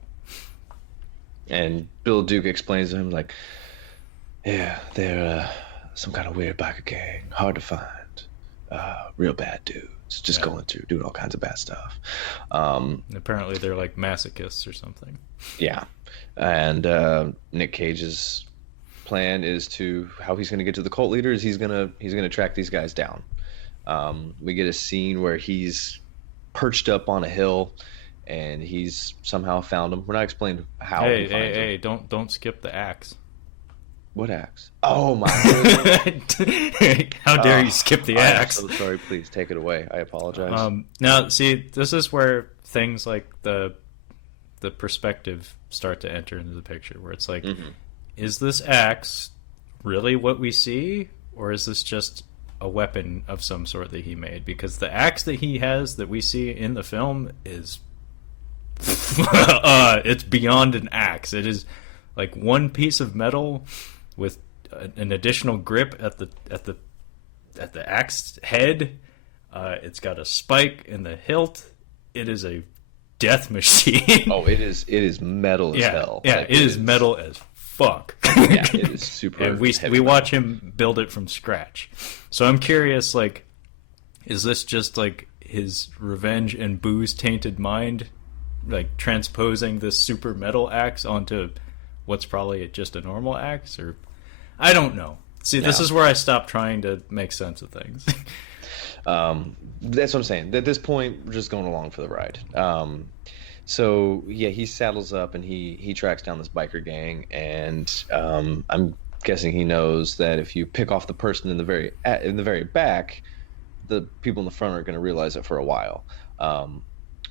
And Bill Duke explains to him like, yeah, they're some kind of weird biker gang, hard to find, real bad dudes, just doing all kinds of bad stuff. Apparently they're like masochists or something. Yeah, and Nick Cage's plan is how he's going to get to the cult leaders. He's gonna track these guys down. We get a scene where he's perched up on a hill. And he's somehow found him. We're not explaining how. Hey! Don't skip the axe. What axe? Oh my God! How dare you skip the axe? I'm so sorry. Please take it away. I apologize. Now, see, this is where things like the perspective start to enter into the picture, where it's like, is this axe really what we see, or is this just a weapon of some sort that he made? Because the axe that he has that we see in the film is. It's beyond an axe. It is like one piece of metal with an additional grip at the axe head. It's got a spike in the hilt. It is a death machine. Oh, it is metal as hell. Yeah, like, it is metal as fuck. Yeah, it is super. And we watch him build it from scratch. So I'm curious, like, is this just like his revenge and booze tainted mind? Like transposing this super metal axe onto what's probably just a normal axe, or I don't know. See, this is where I stop trying to make sense of things. That's what I'm saying. At this point, we're just going along for the ride. So yeah, he saddles up and he tracks down this biker gang, and I'm guessing he knows that if you pick off the person in the very back, the people in the front are going to realize it for a while.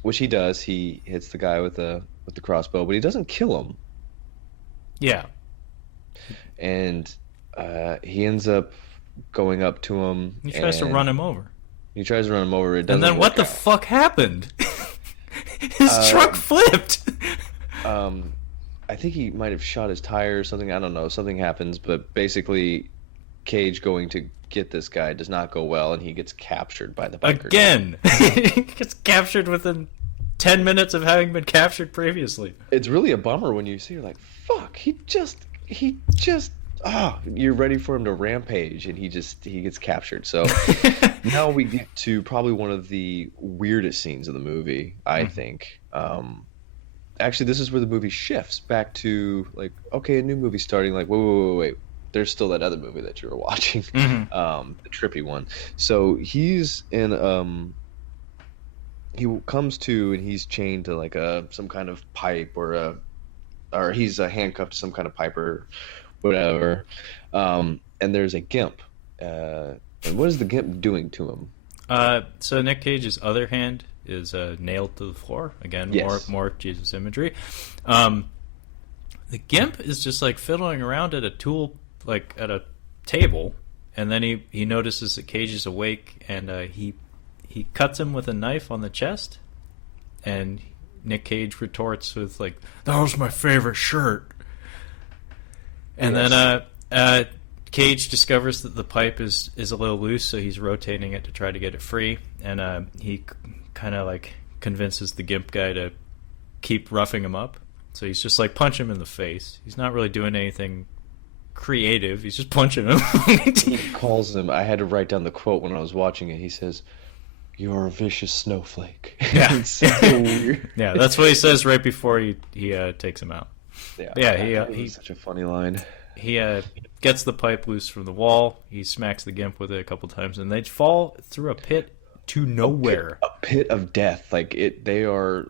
Which he does. He hits the guy with the crossbow, but he doesn't kill him. Yeah. And he ends up going up to him. He tries to run him over. He tries to run him over. It doesn't. And then what the fuck happened? His truck flipped. I think he might have shot his tire or something. I don't know. Something happens, but basically, Cage going to get this guy does not go well, and he gets captured by the biker again. He gets captured within 10 minutes of having been captured previously. It's really a bummer when you see, you're like, fuck, he just you're ready for him to rampage, and he gets captured. So now we get to probably one of the weirdest scenes of the movie, I think. Actually, this is where the movie shifts back to like, okay, a new movie starting. Like, wait. There's still that other movie that you were watching, the trippy one. So he's in he comes to, and he's chained to like some kind of pipe, or he's handcuffed to some kind of pipe or whatever. And there's a gimp. And what is the gimp doing to him? So Nick Cage's other hand is nailed to the floor. Again, more Jesus imagery. The gimp is just like fiddling around at a tool, like at a table, and then he notices that Cage is awake, and he cuts him with a knife on the chest, and Nick Cage retorts with like, "That was my favorite shirt." And then Cage discovers that the pipe is a little loose, so he's rotating it to try to get it free, and he kind of like convinces the gimp guy to keep roughing him up. So he's just like punch him in the face. He's not really doing anything creative. He's just punching him. He calls him. I had to write down the quote when I was watching it. He says, "You're a vicious snowflake." Yeah, It's so weird. Yeah, that's what he says right before he takes him out. Yeah, he's such a funny line. He gets the pipe loose from the wall. He smacks the gimp with it a couple times, and they fall through a pit to nowhere. A pit of death. Like they are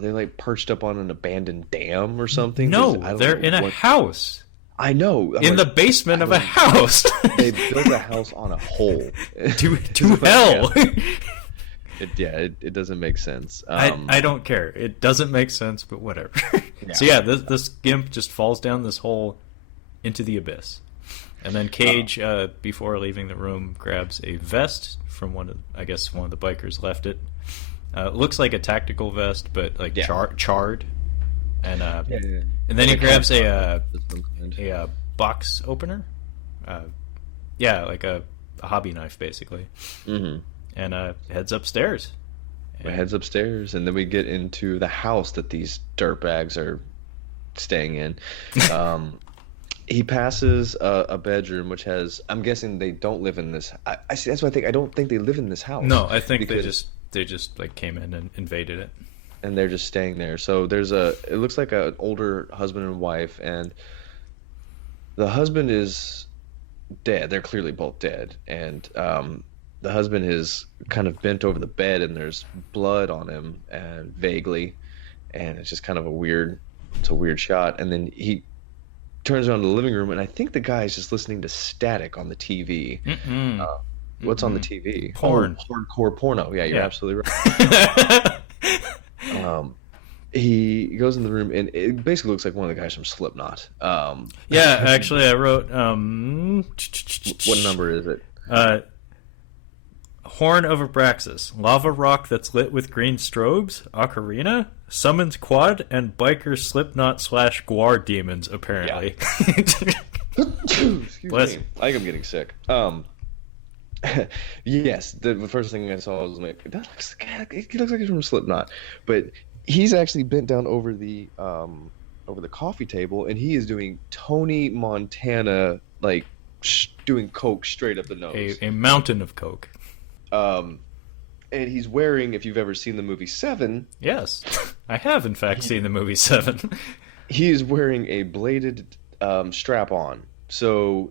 they like perched up on an abandoned dam or something? No, they're in a house. I know. In the basement of a house. They built a house on a hole. to hell. It doesn't make sense. I don't care. It doesn't make sense, but whatever. Yeah. So yeah, this gimp just falls down this hole into the abyss. And then Cage, before leaving the room, grabs a vest from one of the bikers left it. Looks like a tactical vest, but like charred. And and then he grabs a box opener. Like a hobby knife, basically. Mm-hmm. And heads upstairs. And then we get into the house that these dirtbags are staying in. He passes a bedroom which has. I'm guessing they don't live in this. I see. That's what I think. I don't think they live in this house. No, I think they just like came in and invaded it, and they're just staying there. So there's it looks like an older husband and wife, and the husband is dead. They're clearly both dead, and the husband is kind of bent over the bed, and there's blood on him, and vaguely, and it's just kind of a weird shot. And then he turns around to the living room, and I think the guy is just listening to static on the TV. What's on the TV? Porn. Hardcore porno. Yeah, you're absolutely right. He goes in the room, and it basically looks like one of the guys from Slipknot. Actually, I wrote. What number is it? Horn of Abraxas, lava rock that's lit with green strobes, ocarina, summons quad, and biker Slipknot / Guar demons, apparently. Excuse me. I think I'm getting sick. Yes, the first thing I saw was like, he looks like he's from Slipknot, but he's actually bent down over the coffee table, and he is doing Tony Montana, like doing coke straight up the nose. A mountain of coke. And he's wearing, if you've ever seen the movie Seven. Yes, I have in fact seen the movie Seven. He is wearing a bladed strap on, so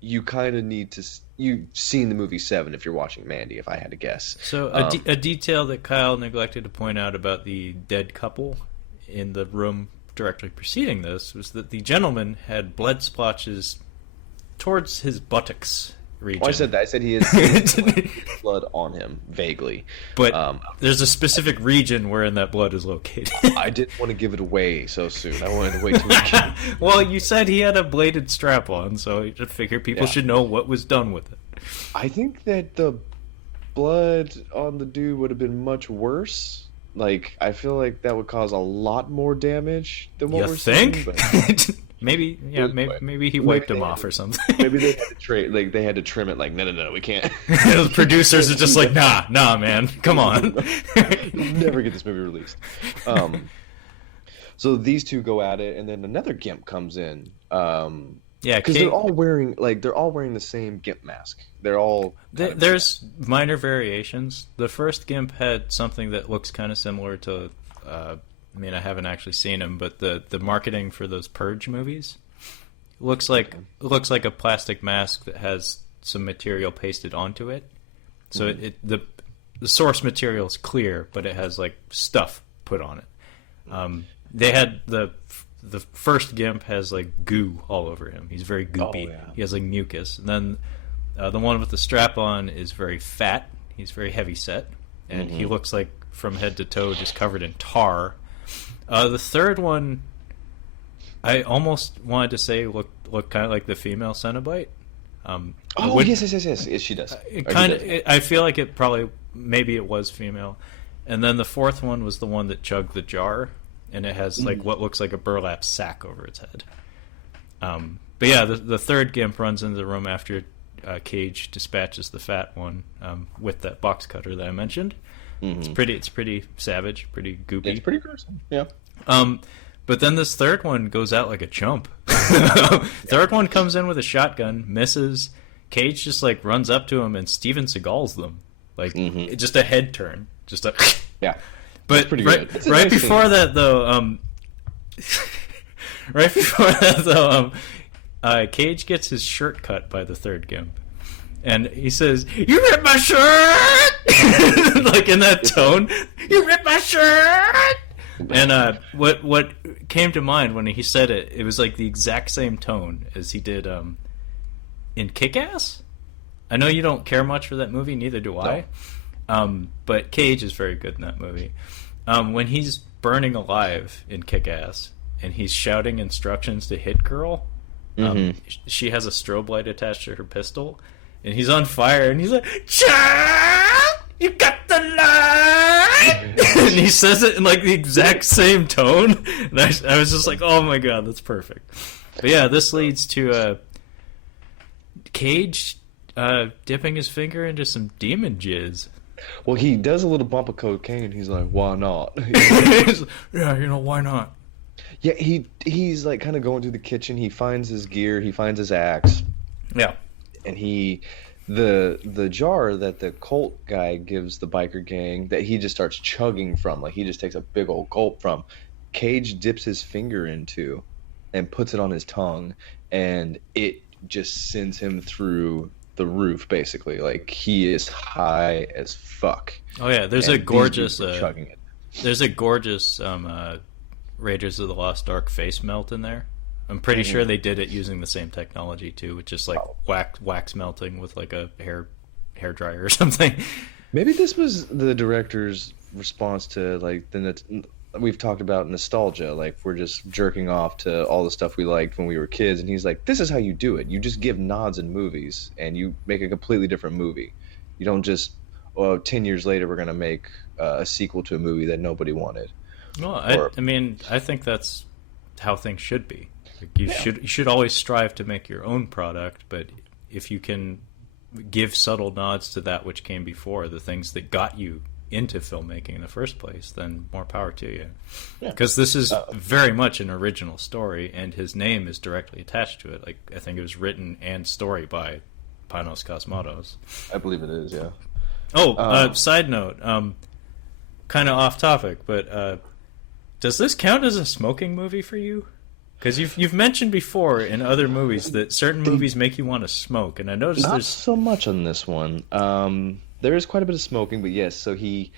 you kind of need to. You've seen the movie Seven if you're watching Mandy, if I had to guess. So a detail that Kyle neglected to point out about the dead couple in the room directly preceding this was that the gentleman had blood splotches towards his buttocks region. Oh, I said that. I said he has blood on him, vaguely. But there's a specific region wherein that blood is located. I didn't want to give it away so soon. I wanted to wait till we get... Well, you said he had a bladed strap on, so I just figured people should know what was done with it. I think that the blood on the dude would have been much worse. Like, I feel like that would cause a lot more damage than what we're seeing. But... Maybe he wiped him off or something. Maybe they had to they had to trim it. Like, no, we can't. The producers are just like, nah, man, come on. Never get this movie released. So these two go at it, and then another gimp comes in. Because they're all wearing the same gimp mask. They're all. There's minor variations. The first gimp had something that looks kind of similar to. I mean, I haven't actually seen them, but the marketing for those Purge movies looks like a plastic mask that has some material pasted onto it. So the source material is clear, but it has like stuff put on it. They had the first gimp has like goo all over him. He's very goopy. Oh, yeah. He has like mucus. And then the one with the strap on is very fat. He's very heavy set, and he looks like from head to toe just covered in tar. The third one, I almost wanted to say look kind of like the female Cenobite. Yes, she does. I feel like maybe it was female. And then the fourth one was the one that chugged the jar, and it has like what looks like a burlap sack over its head. But yeah, the third Gimp runs into the room after Cage dispatches the fat one with that box cutter that I mentioned. Mm-hmm. It's pretty savage, pretty goopy. It's pretty gruesome. Yeah. But then this third one goes out like a chump. Third one comes in with a shotgun, misses. Cage just like runs up to him and Steven Seagals them, like just a head turn, just a yeah. But pretty right, good. right before that though, Cage gets his shirt cut by the third Gimp, and he says, "You ripped my shirt!" like in that tone, "You ripped my shirt!" And what came to mind when he said it, it was like the exact same tone as he did in Kick-Ass. I know you don't care much for that movie, neither do I. But Cage is very good in that movie. When he's burning alive in Kick-Ass and he's shouting instructions to Hit Girl, she has a strobe light attached to her pistol, and he's on fire, and he's like, "Child, you got the light!" And he says it in like the exact same tone. And I was just like, oh my god, that's perfect. But yeah, this leads to Cage dipping his finger into some demon jizz. Well, he does a little bump of cocaine. He's like, why not? Yeah, why not? Yeah, he's like kind of going through the kitchen. He finds his gear. He finds his axe. Yeah. And the jar that the cult guy gives the biker gang that he just starts chugging from, like he just takes a big old gulp from, Cage dips his finger into and puts it on his tongue, and it just sends him through the roof, basically. Like, he is high as fuck. Oh yeah, there's and a gorgeous chugging it. There's a gorgeous Raiders of the Lost Ark face melt in there. I'm pretty sure they did it using the same technology too, with just like wax melting with like a hair dryer or something. Maybe this was the director's response to like we've talked about nostalgia, like we're just jerking off to all the stuff we liked when we were kids, and he's like, this is how you do it. You just give nods in movies and you make a completely different movie. You don't just 10 years later we're going to make a sequel to a movie that nobody wanted. Well, I mean, I think that's how things should be. Like you should always strive to make your own product, but if you can give subtle nods to that which came before, the things that got you into filmmaking in the first place, then more power to you. Because this is very much an original story, and his name is directly attached to it. Like, I think it was written and story by Panos Cosmatos. I believe it is, yeah. Oh, side note, kind of off topic, but does this count as a smoking movie for you? Because you've mentioned before in other movies that certain movies make you want to smoke, and I noticed not there's so much on this one. There is quite a bit of smoking, but yes. So he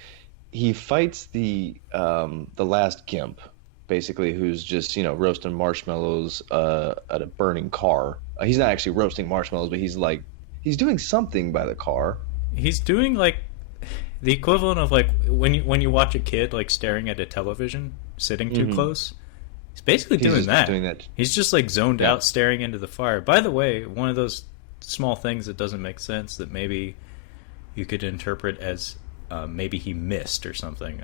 fights the last Gimp, basically, who's just roasting marshmallows at a burning car. He's not actually roasting marshmallows, but he's doing something by the car. He's doing like the equivalent of like when you watch a kid like staring at a television, sitting too close. He's basically doing that. He's just like zoned out, staring into the fire. By the way, one of those small things that doesn't make sense that maybe you could interpret as maybe he missed or something.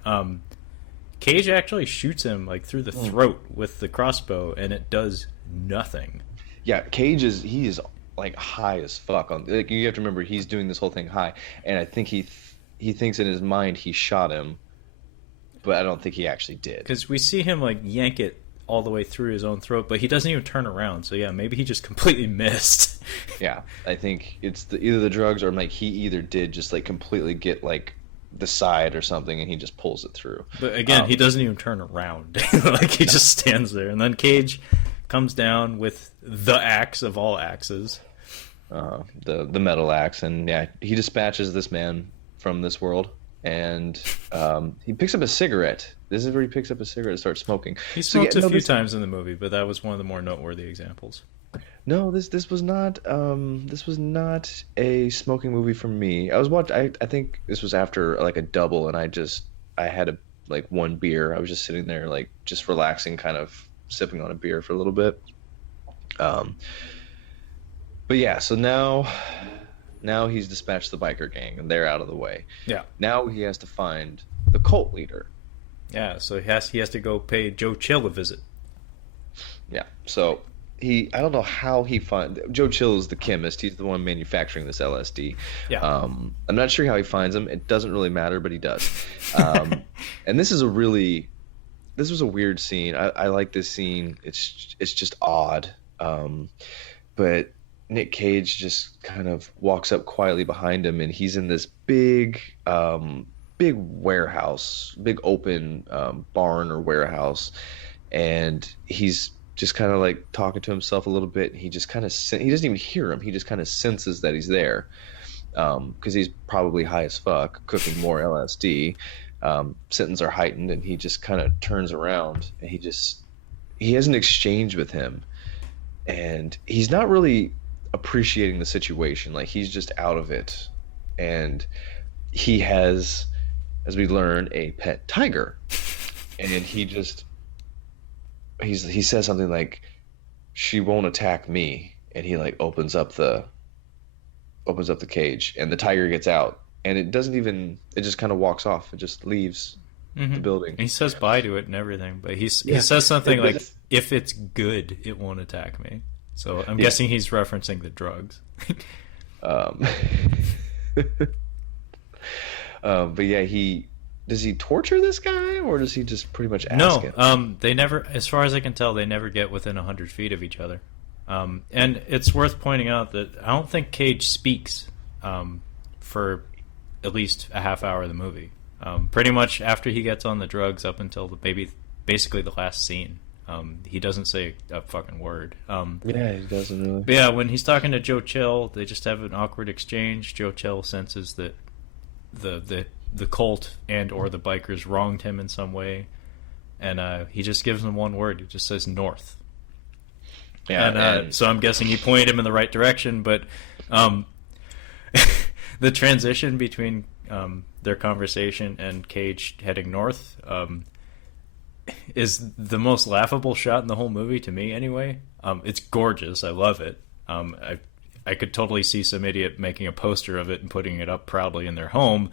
Cage actually shoots him like through the throat with the crossbow, and it does nothing. Yeah, Cage is like high as fuck. Like, you have to remember, he's doing this whole thing high, and I think he thinks in his mind he shot him, but I don't think he actually did. Because we see him like yank it all the way through his own throat, but he doesn't even turn around. So yeah, maybe he just completely missed. Yeah, I think it's either the drugs or like he either did just like completely get like the side or something, and he just pulls it through. But again, he doesn't even turn around. Like he just stands there, and then Cage comes down with the axe of all axes, the metal axe, and yeah, he dispatches this man from this world. And he picks up a cigarette. This is where he picks up a cigarette and starts smoking. He smoked a few times in the movie, but that was one of the more noteworthy examples. No, this was not a smoking movie for me. I think this was after like a double, and I had one beer. I was just sitting there like just relaxing, kind of sipping on a beer for a little bit. But yeah, so now he's dispatched the biker gang, and they're out of the way. Yeah. Now he has to find the cult leader. Yeah, so he has to go pay Joe Chill a visit. Yeah. So I don't know how he finds Joe Chill is the chemist. He's the one manufacturing this LSD. Yeah. I'm not sure how he finds them. It doesn't really matter, but he does. And this was a weird scene. I like this scene. It's just odd. But Nick Cage just kind of walks up quietly behind him, and he's in this big warehouse, big open barn or warehouse, and he's just kind of like talking to himself a little bit. He just kind of he doesn't even hear him. He just kind of senses that he's there, because he's probably high as fuck, cooking more LSD. Symptoms are heightened, and he just kind of turns around, and he has an exchange with him, and he's not really appreciating the situation. Like, he's just out of it, and he has, as we learn, a pet tiger, and he says something like, "She won't attack me," and he like opens up the cage, and the tiger gets out, and it just kind of walks off. It just leaves the building. He says bye to it and everything, but he says something like, "If it's good, it won't attack me." So I'm guessing he's referencing the drugs. But yeah, does he torture this guy, or does he just pretty much ask him? No, they never, as far as I can tell, they never get within 100 feet of each other. And it's worth pointing out that I don't think Cage speaks for at least a half hour of the movie. Pretty much after he gets on the drugs up until basically the last scene. He doesn't say a fucking word. Yeah, he doesn't really. But yeah, when he's talking to Joe Chill, they just have an awkward exchange. Joe Chill senses that the cult and or the bikers wronged him in some way, and he just gives them one word. He just says north. Yeah, and so I'm guessing he pointed him in the right direction, but the transition between their conversation and Cage heading north is the most laughable shot in the whole movie to me anyway. It's gorgeous. I love it. I could totally see some idiot making a poster of it and putting it up proudly in their home.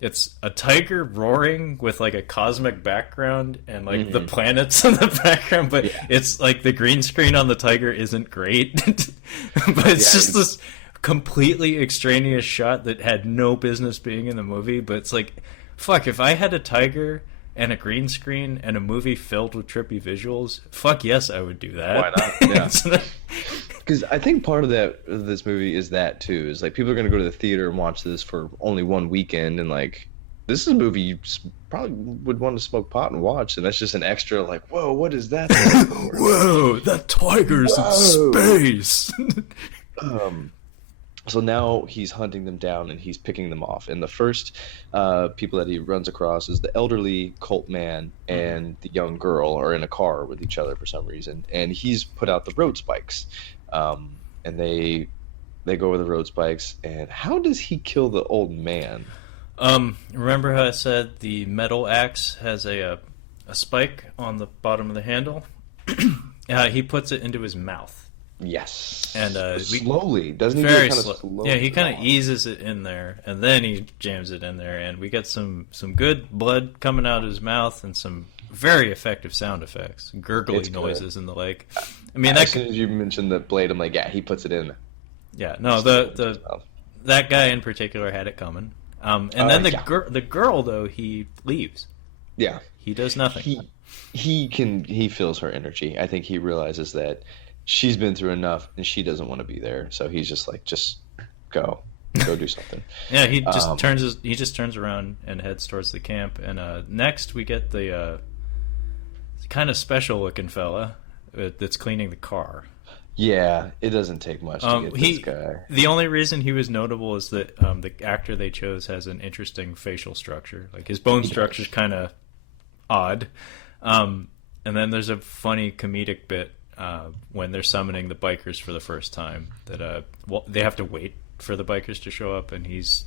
It's a tiger roaring with like a cosmic background and like the planets in the background, but it's like the green screen on the tiger isn't great. But it's just this completely extraneous shot that had no business being in the movie. But it's like, fuck, if I had a tiger and a green screen and a movie filled with trippy visuals, fuck yes, I would do that. Why not? Yeah. Because I think part of this movie is that too. Is like people are going to go to the theater and watch this for only one weekend, and like this is a movie you probably would want to smoke pot and watch, and that's just an extra like, whoa, what is that? Whoa, that tiger's in space. So now he's hunting them down and he's picking them off. And the first people that he runs across is the elderly cult man and the young girl are in a car with each other for some reason. And he's put out the road spikes. And they go over the road spikes. And how does he kill the old man? Remember how I said the metal axe has a spike on the bottom of the handle? He puts it into his mouth. Yes. And slowly, doesn't he? Very slowly. Yeah, he kind of eases it in there, and then he jams it in there, and we get some good blood coming out of his mouth, and some very effective sound effects, gurgly noises, and the like. I mean, as soon as you mentioned the blade, I'm like, yeah, he puts it in. Yeah, no, that guy in particular had it coming. And then the girl though, he leaves. Yeah, he does nothing. He feels her energy. I think he realizes that she's been through enough and she doesn't want to be there, so he's just like, just go do something. Yeah, he just turns around and heads towards the camp. And next we get the kind of special looking fella that's cleaning the car. Yeah, it doesn't take much to get this guy. The only reason he was notable is that the actor they chose has an interesting facial structure. Like, his bone structure is kind of odd. And then there's a funny comedic bit when they're summoning the bikers for the first time, that they have to wait for the bikers to show up, and he's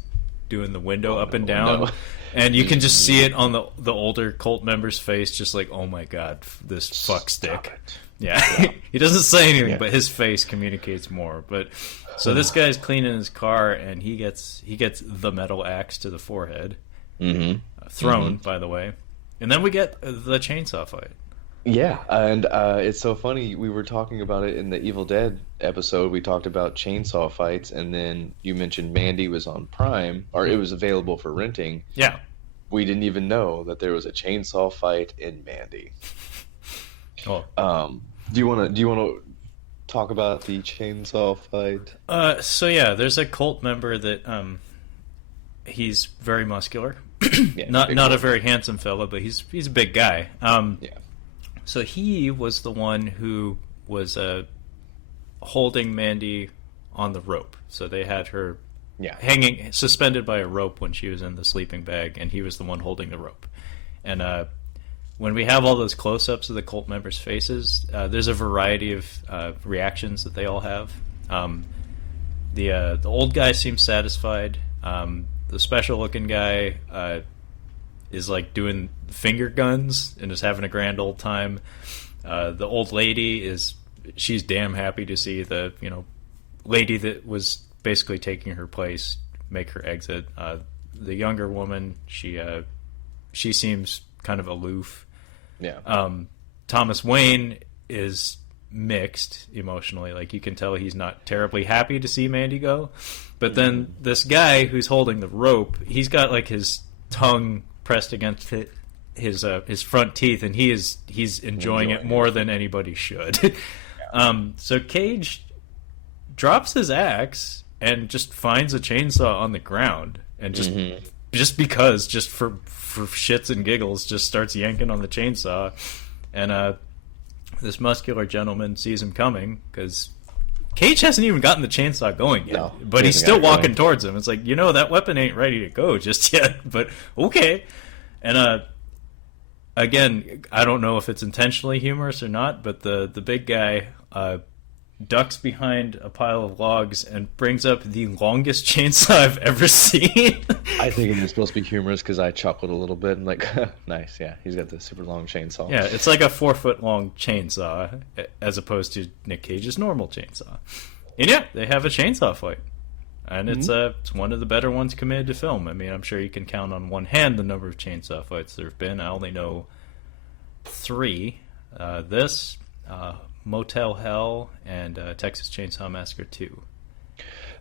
doing the window up and down, and you can just see it on the older cult member's face, just like, oh my god, this fuck stick. Yeah. He doesn't say anything, but his face communicates more. But so this guy's cleaning his car, and he gets the metal axe to the forehead, thrown by the way, and then we get the chainsaw fight. Yeah, and it's so funny. We were talking about it in the Evil Dead episode. We talked about chainsaw fights, and then you mentioned Mandy was on Prime, or it was available for renting. Yeah. We didn't even know that there was a chainsaw fight in Mandy. Oh. Do you want to talk about the chainsaw fight? So yeah, there's a cult member that he's very muscular. Yeah, Not a very handsome fella, but he's a big guy. Yeah. So he was the one who was holding Mandy on the rope. So they had her Yeah. hanging, suspended by a rope when she was in the sleeping bag, and he was the one holding the rope. And when we have all those close-ups of the cult members' faces, there's a variety of reactions that they all have. The old guy seems satisfied. The special-looking guy is like doing finger guns and is having a grand old time. The old lady she's damn happy to see the lady that was basically taking her place make her exit. The younger woman, she seems kind of aloof. Yeah. Thomas Wayne is mixed emotionally. Like, you can tell he's not terribly happy to see Mandy go. But then this guy who's holding the rope, he's got like his tongue pressed against his front teeth, and he's enjoying it more than anybody should. So Cage drops his axe and just finds a chainsaw on the ground, and just because, just for shits and giggles, just starts yanking on the chainsaw. And this muscular gentleman sees him coming, because Cage hasn't even gotten the chainsaw going yet. No, but he he's hasn't still got it walking going. towards him. It's like, that weapon ain't ready to go just yet, but okay. And again, I don't know if it's intentionally humorous or not, but the big guy ducks behind a pile of logs and brings up the longest chainsaw I've ever seen. I think it was supposed to be humorous because I chuckled a little bit and like, nice, yeah, he's got the super long chainsaw. Yeah, it's like a 4-foot long chainsaw as opposed to Nick Cage's normal chainsaw. And yeah, they have a chainsaw fight. And it's one of the better ones committed to film. I mean, I'm sure you can count on one hand the number of chainsaw fights there have been. I only know 3. Motel Hell, and Texas Chainsaw Massacre 2.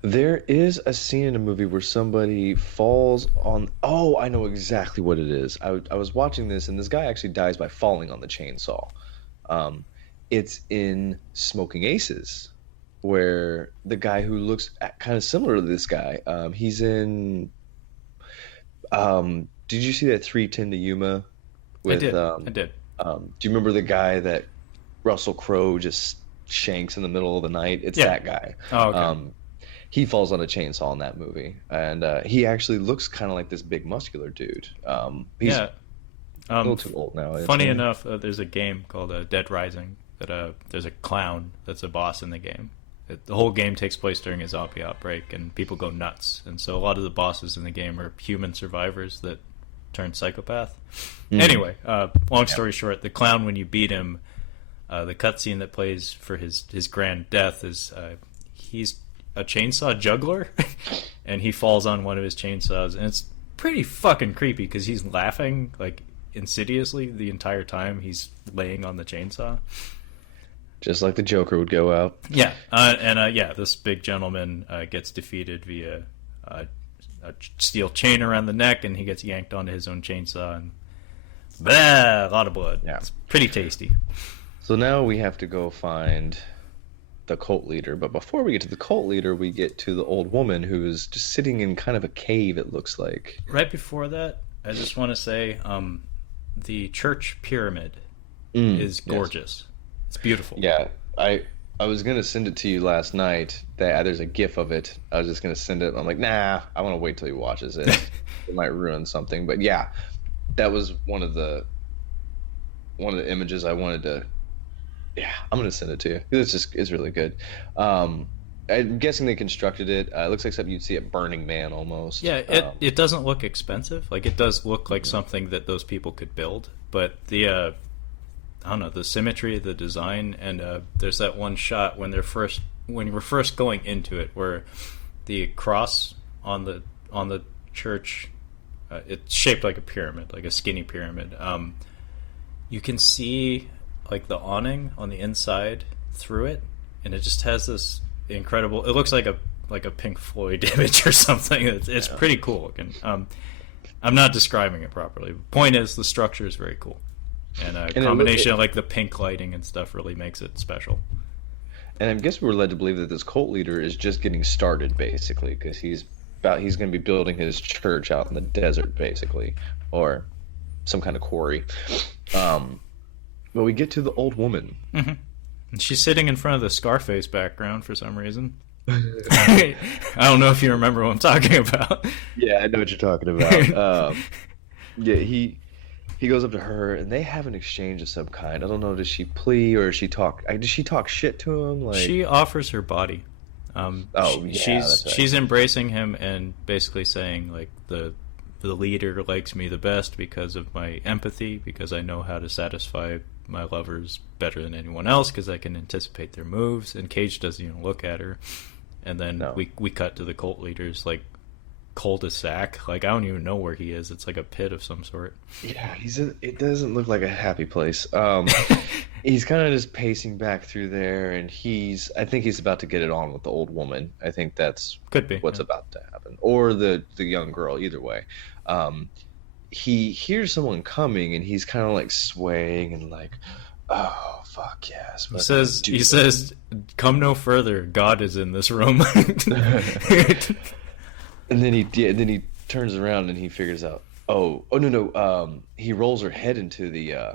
There is a scene in a movie where somebody falls on. Oh, I know exactly what it is. I was watching this, and this guy actually dies by falling on the chainsaw. It's in Smoking Aces, where the guy who looks kind of similar to this guy, he's in. Did you see that 3:10 to Yuma? With, I did. Do you remember the guy that Russell Crowe just shanks in the middle of the night? It's that guy. Oh, okay. He falls on a chainsaw in that movie, and he actually looks kind of like this big muscular dude. He's a little too old now. Funny enough, there's a game called Dead Rising that there's a clown that's a boss in the game. The whole game takes place during a zombie outbreak, and people go nuts. And so a lot of the bosses in the game are human survivors that turn psychopath. Anyway, long story short, the clown, when you beat him, the cutscene that plays for his grand death is he's a chainsaw juggler, and he falls on one of his chainsaws, and it's pretty fucking creepy because he's laughing like insidiously the entire time he's laying on the chainsaw. Just like the Joker would go out. Yeah, this big gentleman gets defeated via a steel chain around the neck, and he gets yanked onto his own chainsaw, and blah, a lot of blood. Yeah. It's pretty tasty. So now we have to go find the cult leader. But before we get to the cult leader, we get to the old woman who is just sitting in kind of a cave, it looks like. Right before that, I just want to say the church pyramid is gorgeous. Yes. It's beautiful. Yeah, I was going to send it to you last night. There's a GIF of it. I was just going to send it. I'm like, nah, I want to wait till he watches it. It might ruin something. But yeah, that was one of the images I wanted to. Yeah, I'm gonna send it to you. It's really good. I'm guessing they constructed it. It looks like something you'd see at Burning Man almost. Yeah, it doesn't look expensive. Like, it does look like something that those people could build. But the I don't know, the symmetry, the design, and there's that one shot when you were first going into it, where the cross on the church, it's shaped like a pyramid, like a skinny pyramid. You can see like the awning on the inside through it, and it just has this incredible. It looks like a Pink Floyd image or something. It's pretty cool looking. I'm not describing it properly. Point is, the structure is very cool, and a combination of like the pink lighting and stuff really makes it special. And I guess we're led to believe that this cult leader is just getting started, basically, because he's going to be building his church out in the desert, basically, or some kind of quarry. But we get to the old woman. Mm-hmm. And she's sitting in front of the Scarface background for some reason. I don't know if you remember what I'm talking about. Yeah, I know what you're talking about. Yeah, he goes up to her, and they have an exchange of some kind. I don't know. Does she plea or does she talk? Does she talk shit to him? Like, she offers her body. She's embracing him and basically saying like the leader likes me the best because of my empathy, because I know how to satisfy my lovers better than anyone else, because I can anticipate their moves. And Cage doesn't even look at her. And then we cut to the cult leader's like cul-de-sac. Like, I don't even know where he is. It's like a pit of some sort. Yeah, it doesn't look like a happy place. He's kind of just pacing back through there, and I think he's about to get it on with the old woman. I think that's what's about to happen, or the young girl. Either way, he hears someone coming, and he's kind of like swaying and like, oh fuck yes. He says, "Come no further. God is in this room." And then he turns around and he figures out. Oh no! He rolls her head into the.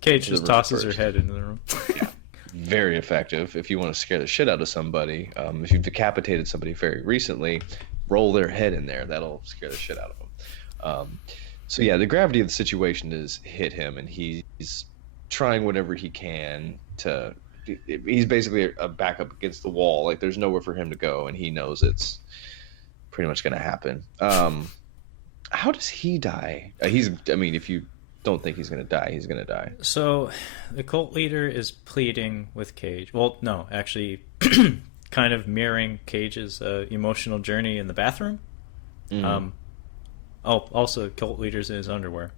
Cage just tosses her head into the room. Yeah, very effective. If you want to scare the shit out of somebody, if you've decapitated somebody very recently, roll their head in there. That'll scare the shit out of them. So yeah, the gravity of the situation has hit him, and he's trying whatever he can to. He's basically a back up against the wall. Like, there's nowhere for him to go, and he knows it's pretty much going to happen. How does he die? If you don't think he's going to die, he's going to die. So the cult leader is pleading with Cage. Well, no, actually kind of mirroring Cage's emotional journey in the bathroom. Mm-hmm. Also, cult leader's in his underwear.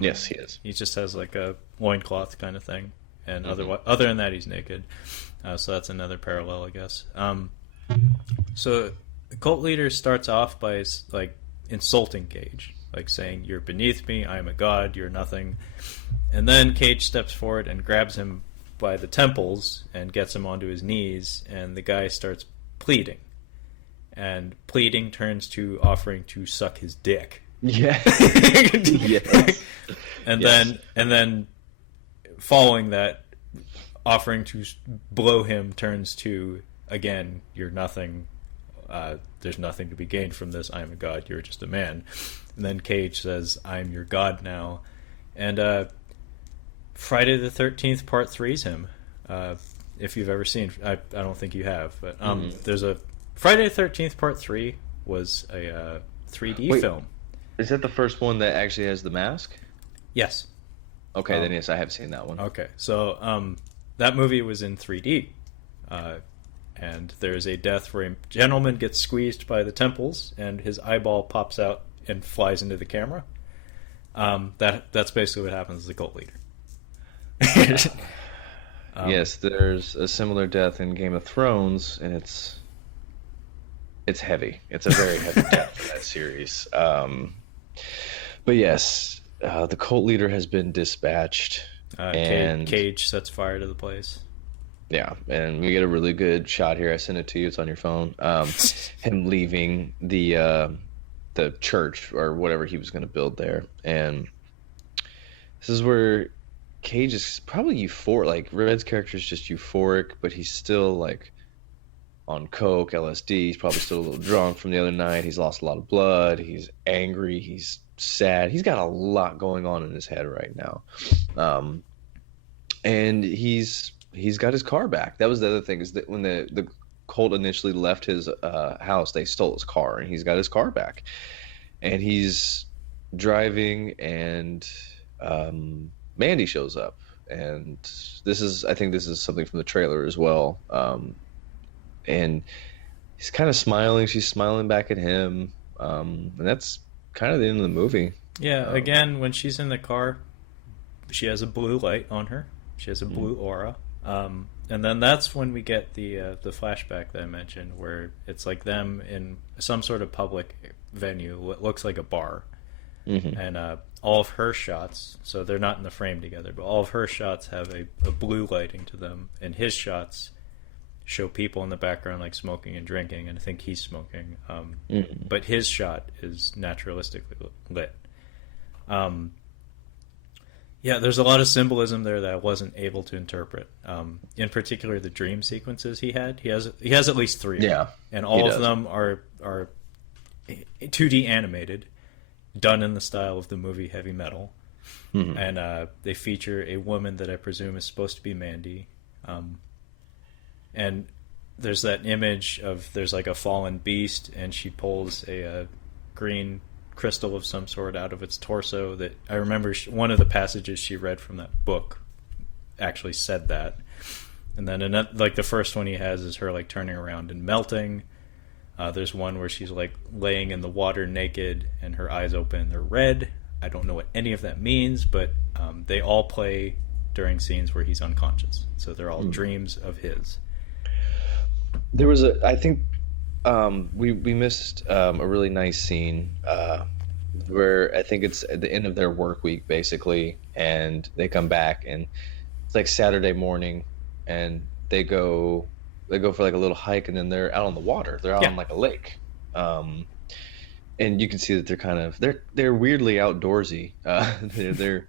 Yes, he is. He just has like a loincloth kind of thing. And other than that, he's naked. So that's another parallel, I guess. So the cult leader starts off by like insulting Cage. Like saying, "You're beneath me, I am a god, you're nothing." And then Cage steps forward and grabs him by the temples and gets him onto his knees, and the guy starts pleading. And pleading turns to offering to suck his dick. Yeah. Yes. And then following that, offering to blow him turns to, again, "You're nothing. There's nothing to be gained from this. I am a god. You're just a man." And then Cage says, "I'm your god now." And Friday the 13th Part 3's him. If you've ever seen, I don't think you have, but there's a Friday the 13th Part 3 was a 3D film. Is that the first one that actually has the mask? Yes. Okay, then yes, I have seen that one. Okay, so that movie was in 3D. And there's a death where a gentleman gets squeezed by the temples, and his eyeball pops out and flies into the camera. That's basically what happens to the cult leader. Yes, there's a similar death in Game of Thrones, and it's heavy. It's a very heavy death in that series. But yes, the cult leader has been dispatched, and Cage sets fire to the place. Yeah, and we get a really good shot here. I sent it to you. It's on your phone. Him leaving the church or whatever he was going to build there, and this is where Cage is probably euphoric. Like, Red's character is just euphoric, but he's still like on coke, LSD. He's probably still a little drunk from the other night. He's lost a lot of blood. He's angry. He's sad. He's got a lot going on in his head right now, and he's got his car back. That was the other thing, is that when the cult initially left his house, they stole his car, and he's got his car back. And he's driving, and Mandy shows up. And I think this is something from the trailer as well. And he's kind of smiling. She's smiling back at him. And that's kind of the end of the movie. Yeah, again, when she's in the car, she has a blue light on her. She has a blue aura. And then that's when we get the flashback that I mentioned, where it's like them in some sort of public venue, what looks like a bar, and all of her shots. So they're not in the frame together, but all of her shots have a blue lighting to them, and his shots show people in the background like smoking and drinking, and I think he's smoking. But his shot is naturalistically lit. Yeah, there's a lot of symbolism there that I wasn't able to interpret. In particular, the dream sequences he had. He has at least three. Yeah, and all of them are 2D animated, done in the style of the movie Heavy Metal, and they feature a woman that I presume is supposed to be Mandy. And there's that image of there's like a fallen beast, and she pulls a green crystal of some sort out of its torso. That I remember one of the passages she read from that book actually said that. And then another, like the first one he has is her like turning around and melting. There's one where she's like laying in the water naked and her eyes open. They're red. I don't know what any of that means, but they all play during scenes where he's unconscious. So they're all dreams of his. There was I think we missed a really nice scene where I think it's at the end of their work week basically, and they come back and it's like Saturday morning, and they go for like a little hike, and then they're out on the water. They're out on like a lake, and you can see that they're kind of they're weirdly outdoorsy. They're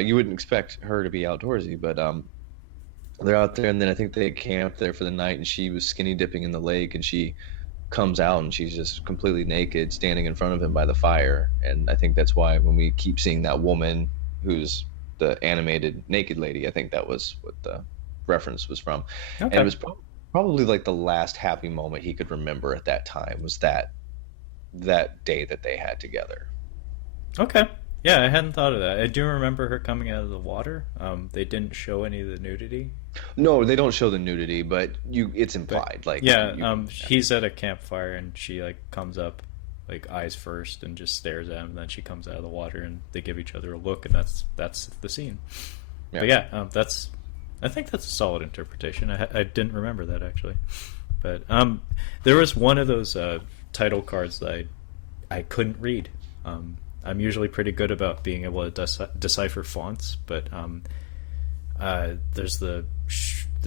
you wouldn't expect her to be outdoorsy, but they're out there, and then I think they camped there for the night, and she was skinny dipping in the lake, and she comes out and she's just completely naked standing in front of him by the fire. And I think that's why when we keep seeing that woman who's the animated naked lady, I think that was what the reference was from. Okay. And it was probably like the last happy moment he could remember at that time was that day that they had together. Okay. Yeah, I hadn't thought of that. I do remember her coming out of the water. They didn't show any of the nudity. No, they don't show the nudity, but it's implied. But, he's at a campfire and she like comes up, like eyes first, and just stares at him. And then she comes out of the water and they give each other a look, and that's the scene. Yeah. But yeah, I think that's a solid interpretation. I didn't remember that actually, but there was one of those title cards that I couldn't read. I'm usually pretty good about being able to decipher fonts, but there's the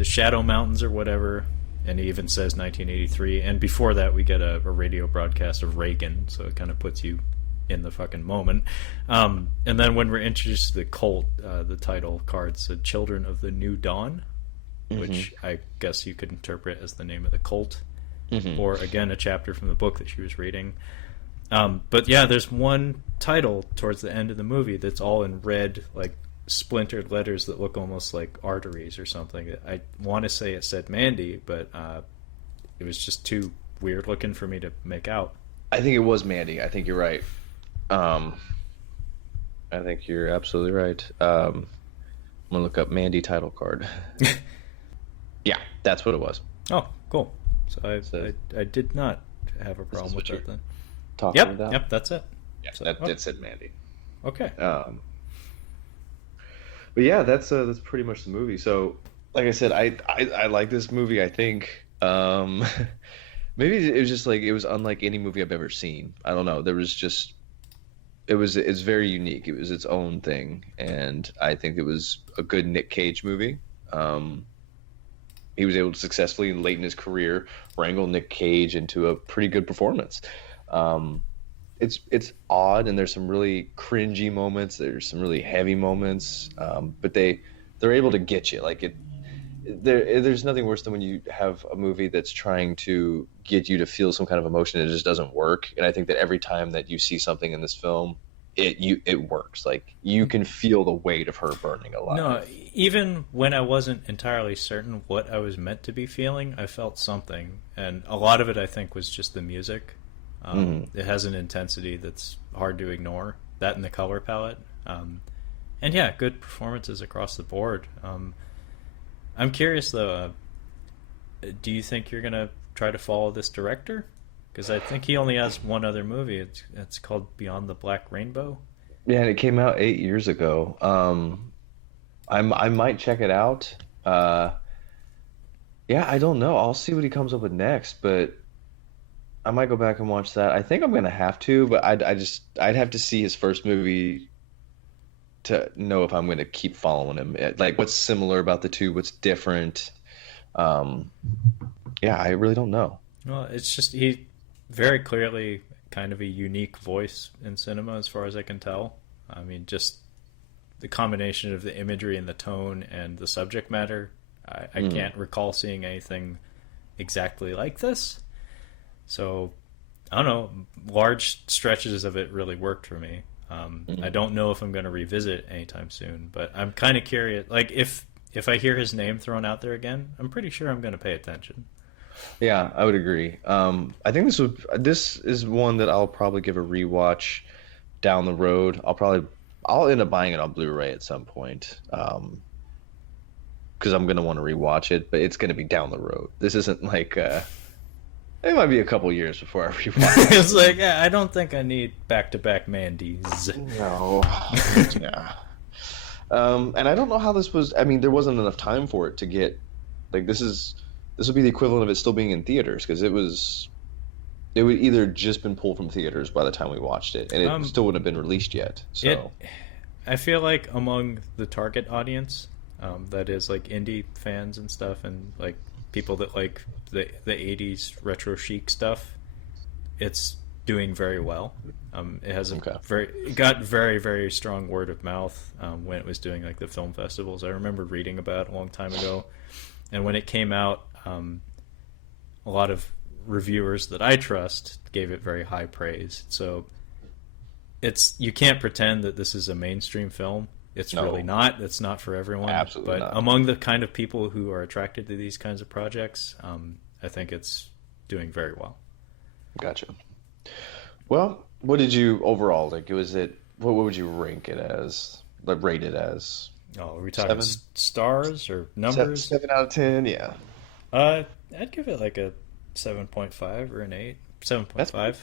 Shadow Mountains or whatever, and it even says 1983. And before that, we get a radio broadcast of Reagan, so it kind of puts you in the fucking moment. And then when we're introduced to the cult, the title card said "Children of the New Dawn," which I guess you could interpret as the name of the cult, or again a chapter from the book that she was reading. But yeah, there's one title towards the end of the movie that's all in red, like splintered letters that look almost like arteries or something. I want to say it said Mandy, but it was just too weird looking for me to make out. I think it was Mandy. I think you're right. I think you're absolutely right. I'm gonna look up Mandy title card. Yeah, that's what it was. Oh, cool. So I did not have a problem with that then. Talking about? Yep, that's it. Yeah, so, that said Mandy. Okay. But yeah, that's pretty much the movie. So, like I said, I like this movie. I think maybe it was just like it was unlike any movie I've ever seen. I don't know. It's very unique. It was its own thing, and I think it was a good Nick Cage movie. He was able to successfully, late in his career, wrangle Nick Cage into a pretty good performance. It's odd, and there's some really cringy moments. There's some really heavy moments, but they're able to get you. Like there's nothing worse than when you have a movie that's trying to get you to feel some kind of emotion and it just doesn't work. And I think that every time that you see something in this film, it works. Like you can feel the weight of her burning alive. No, even when I wasn't entirely certain what I was meant to be feeling, I felt something, and a lot of it I think was just the music. It has an intensity that's hard to ignore. That and the color palette, and yeah, good performances across the board. I'm curious though. Do you think you're gonna try to follow this director? Because I think he only has one other movie. It's called Beyond the Black Rainbow. Yeah, and it came out 8 years ago. I might check it out. Yeah, I don't know. I'll see what he comes up with next, but I might go back and watch that. I think I'm gonna have to, but I'd have to see his first movie to know if I'm gonna keep following him. Like, what's similar about the two? What's different? Um, yeah, I really don't know. Well, it's just he very clearly kind of a unique voice in cinema, as far as I can tell. I mean, just the combination of the imagery and the tone and the subject matter. I can't recall seeing anything exactly like this. So, I don't know. Large stretches of it really worked for me. I don't know if I'm going to revisit anytime soon, but I'm kind of curious. Like, if I hear his name thrown out there again, I'm pretty sure I'm going to pay attention. Yeah, I would agree. I think this is one that I'll probably give a rewatch down the road. I'll end up buying it on Blu-ray at some point. Because I'm gonna want to rewatch it, but it's gonna be down the road. This isn't like it might be a couple years before I rewatch it. It's like, yeah, I don't think I need back-to-back Mandys. No. Yeah. And I don't know how this was. I mean, there wasn't enough time for it to get like this would be the equivalent of it still being in theaters because it would either just been pulled from theaters by the time we watched it, and it still wouldn't have been released yet. So I feel like among the target audience, that is like indie fans and stuff, and like people that like the '80s retro chic stuff, it's doing very well. It has it got very, very strong word of mouth when it was doing like the film festivals. I remember reading about it a long time ago, and when it came out, a lot of reviewers that I trust gave it very high praise. So you can't pretend that this is a mainstream film. It's really not. It's not for everyone. Absolutely but not. Among the kind of people who are attracted to these kinds of projects, I think it's doing very well. Gotcha. Well, what did you overall like? What would you rank it as? Like rate it as? Oh, are we talking stars or numbers? 7 out of 10. Yeah. I'd give it like a 7.5 or an 8. 7.5.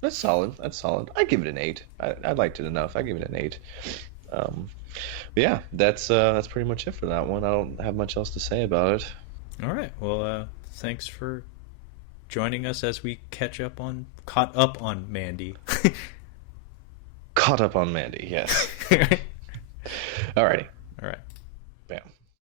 That's solid. That's solid. I give it an 8. I liked it enough. I give it an 8. But yeah, that's pretty much it for that one. I don't have much else to say about it. All right. Well, thanks for joining us as we caught up on Mandy. Caught up on Mandy. Yes. Alrighty.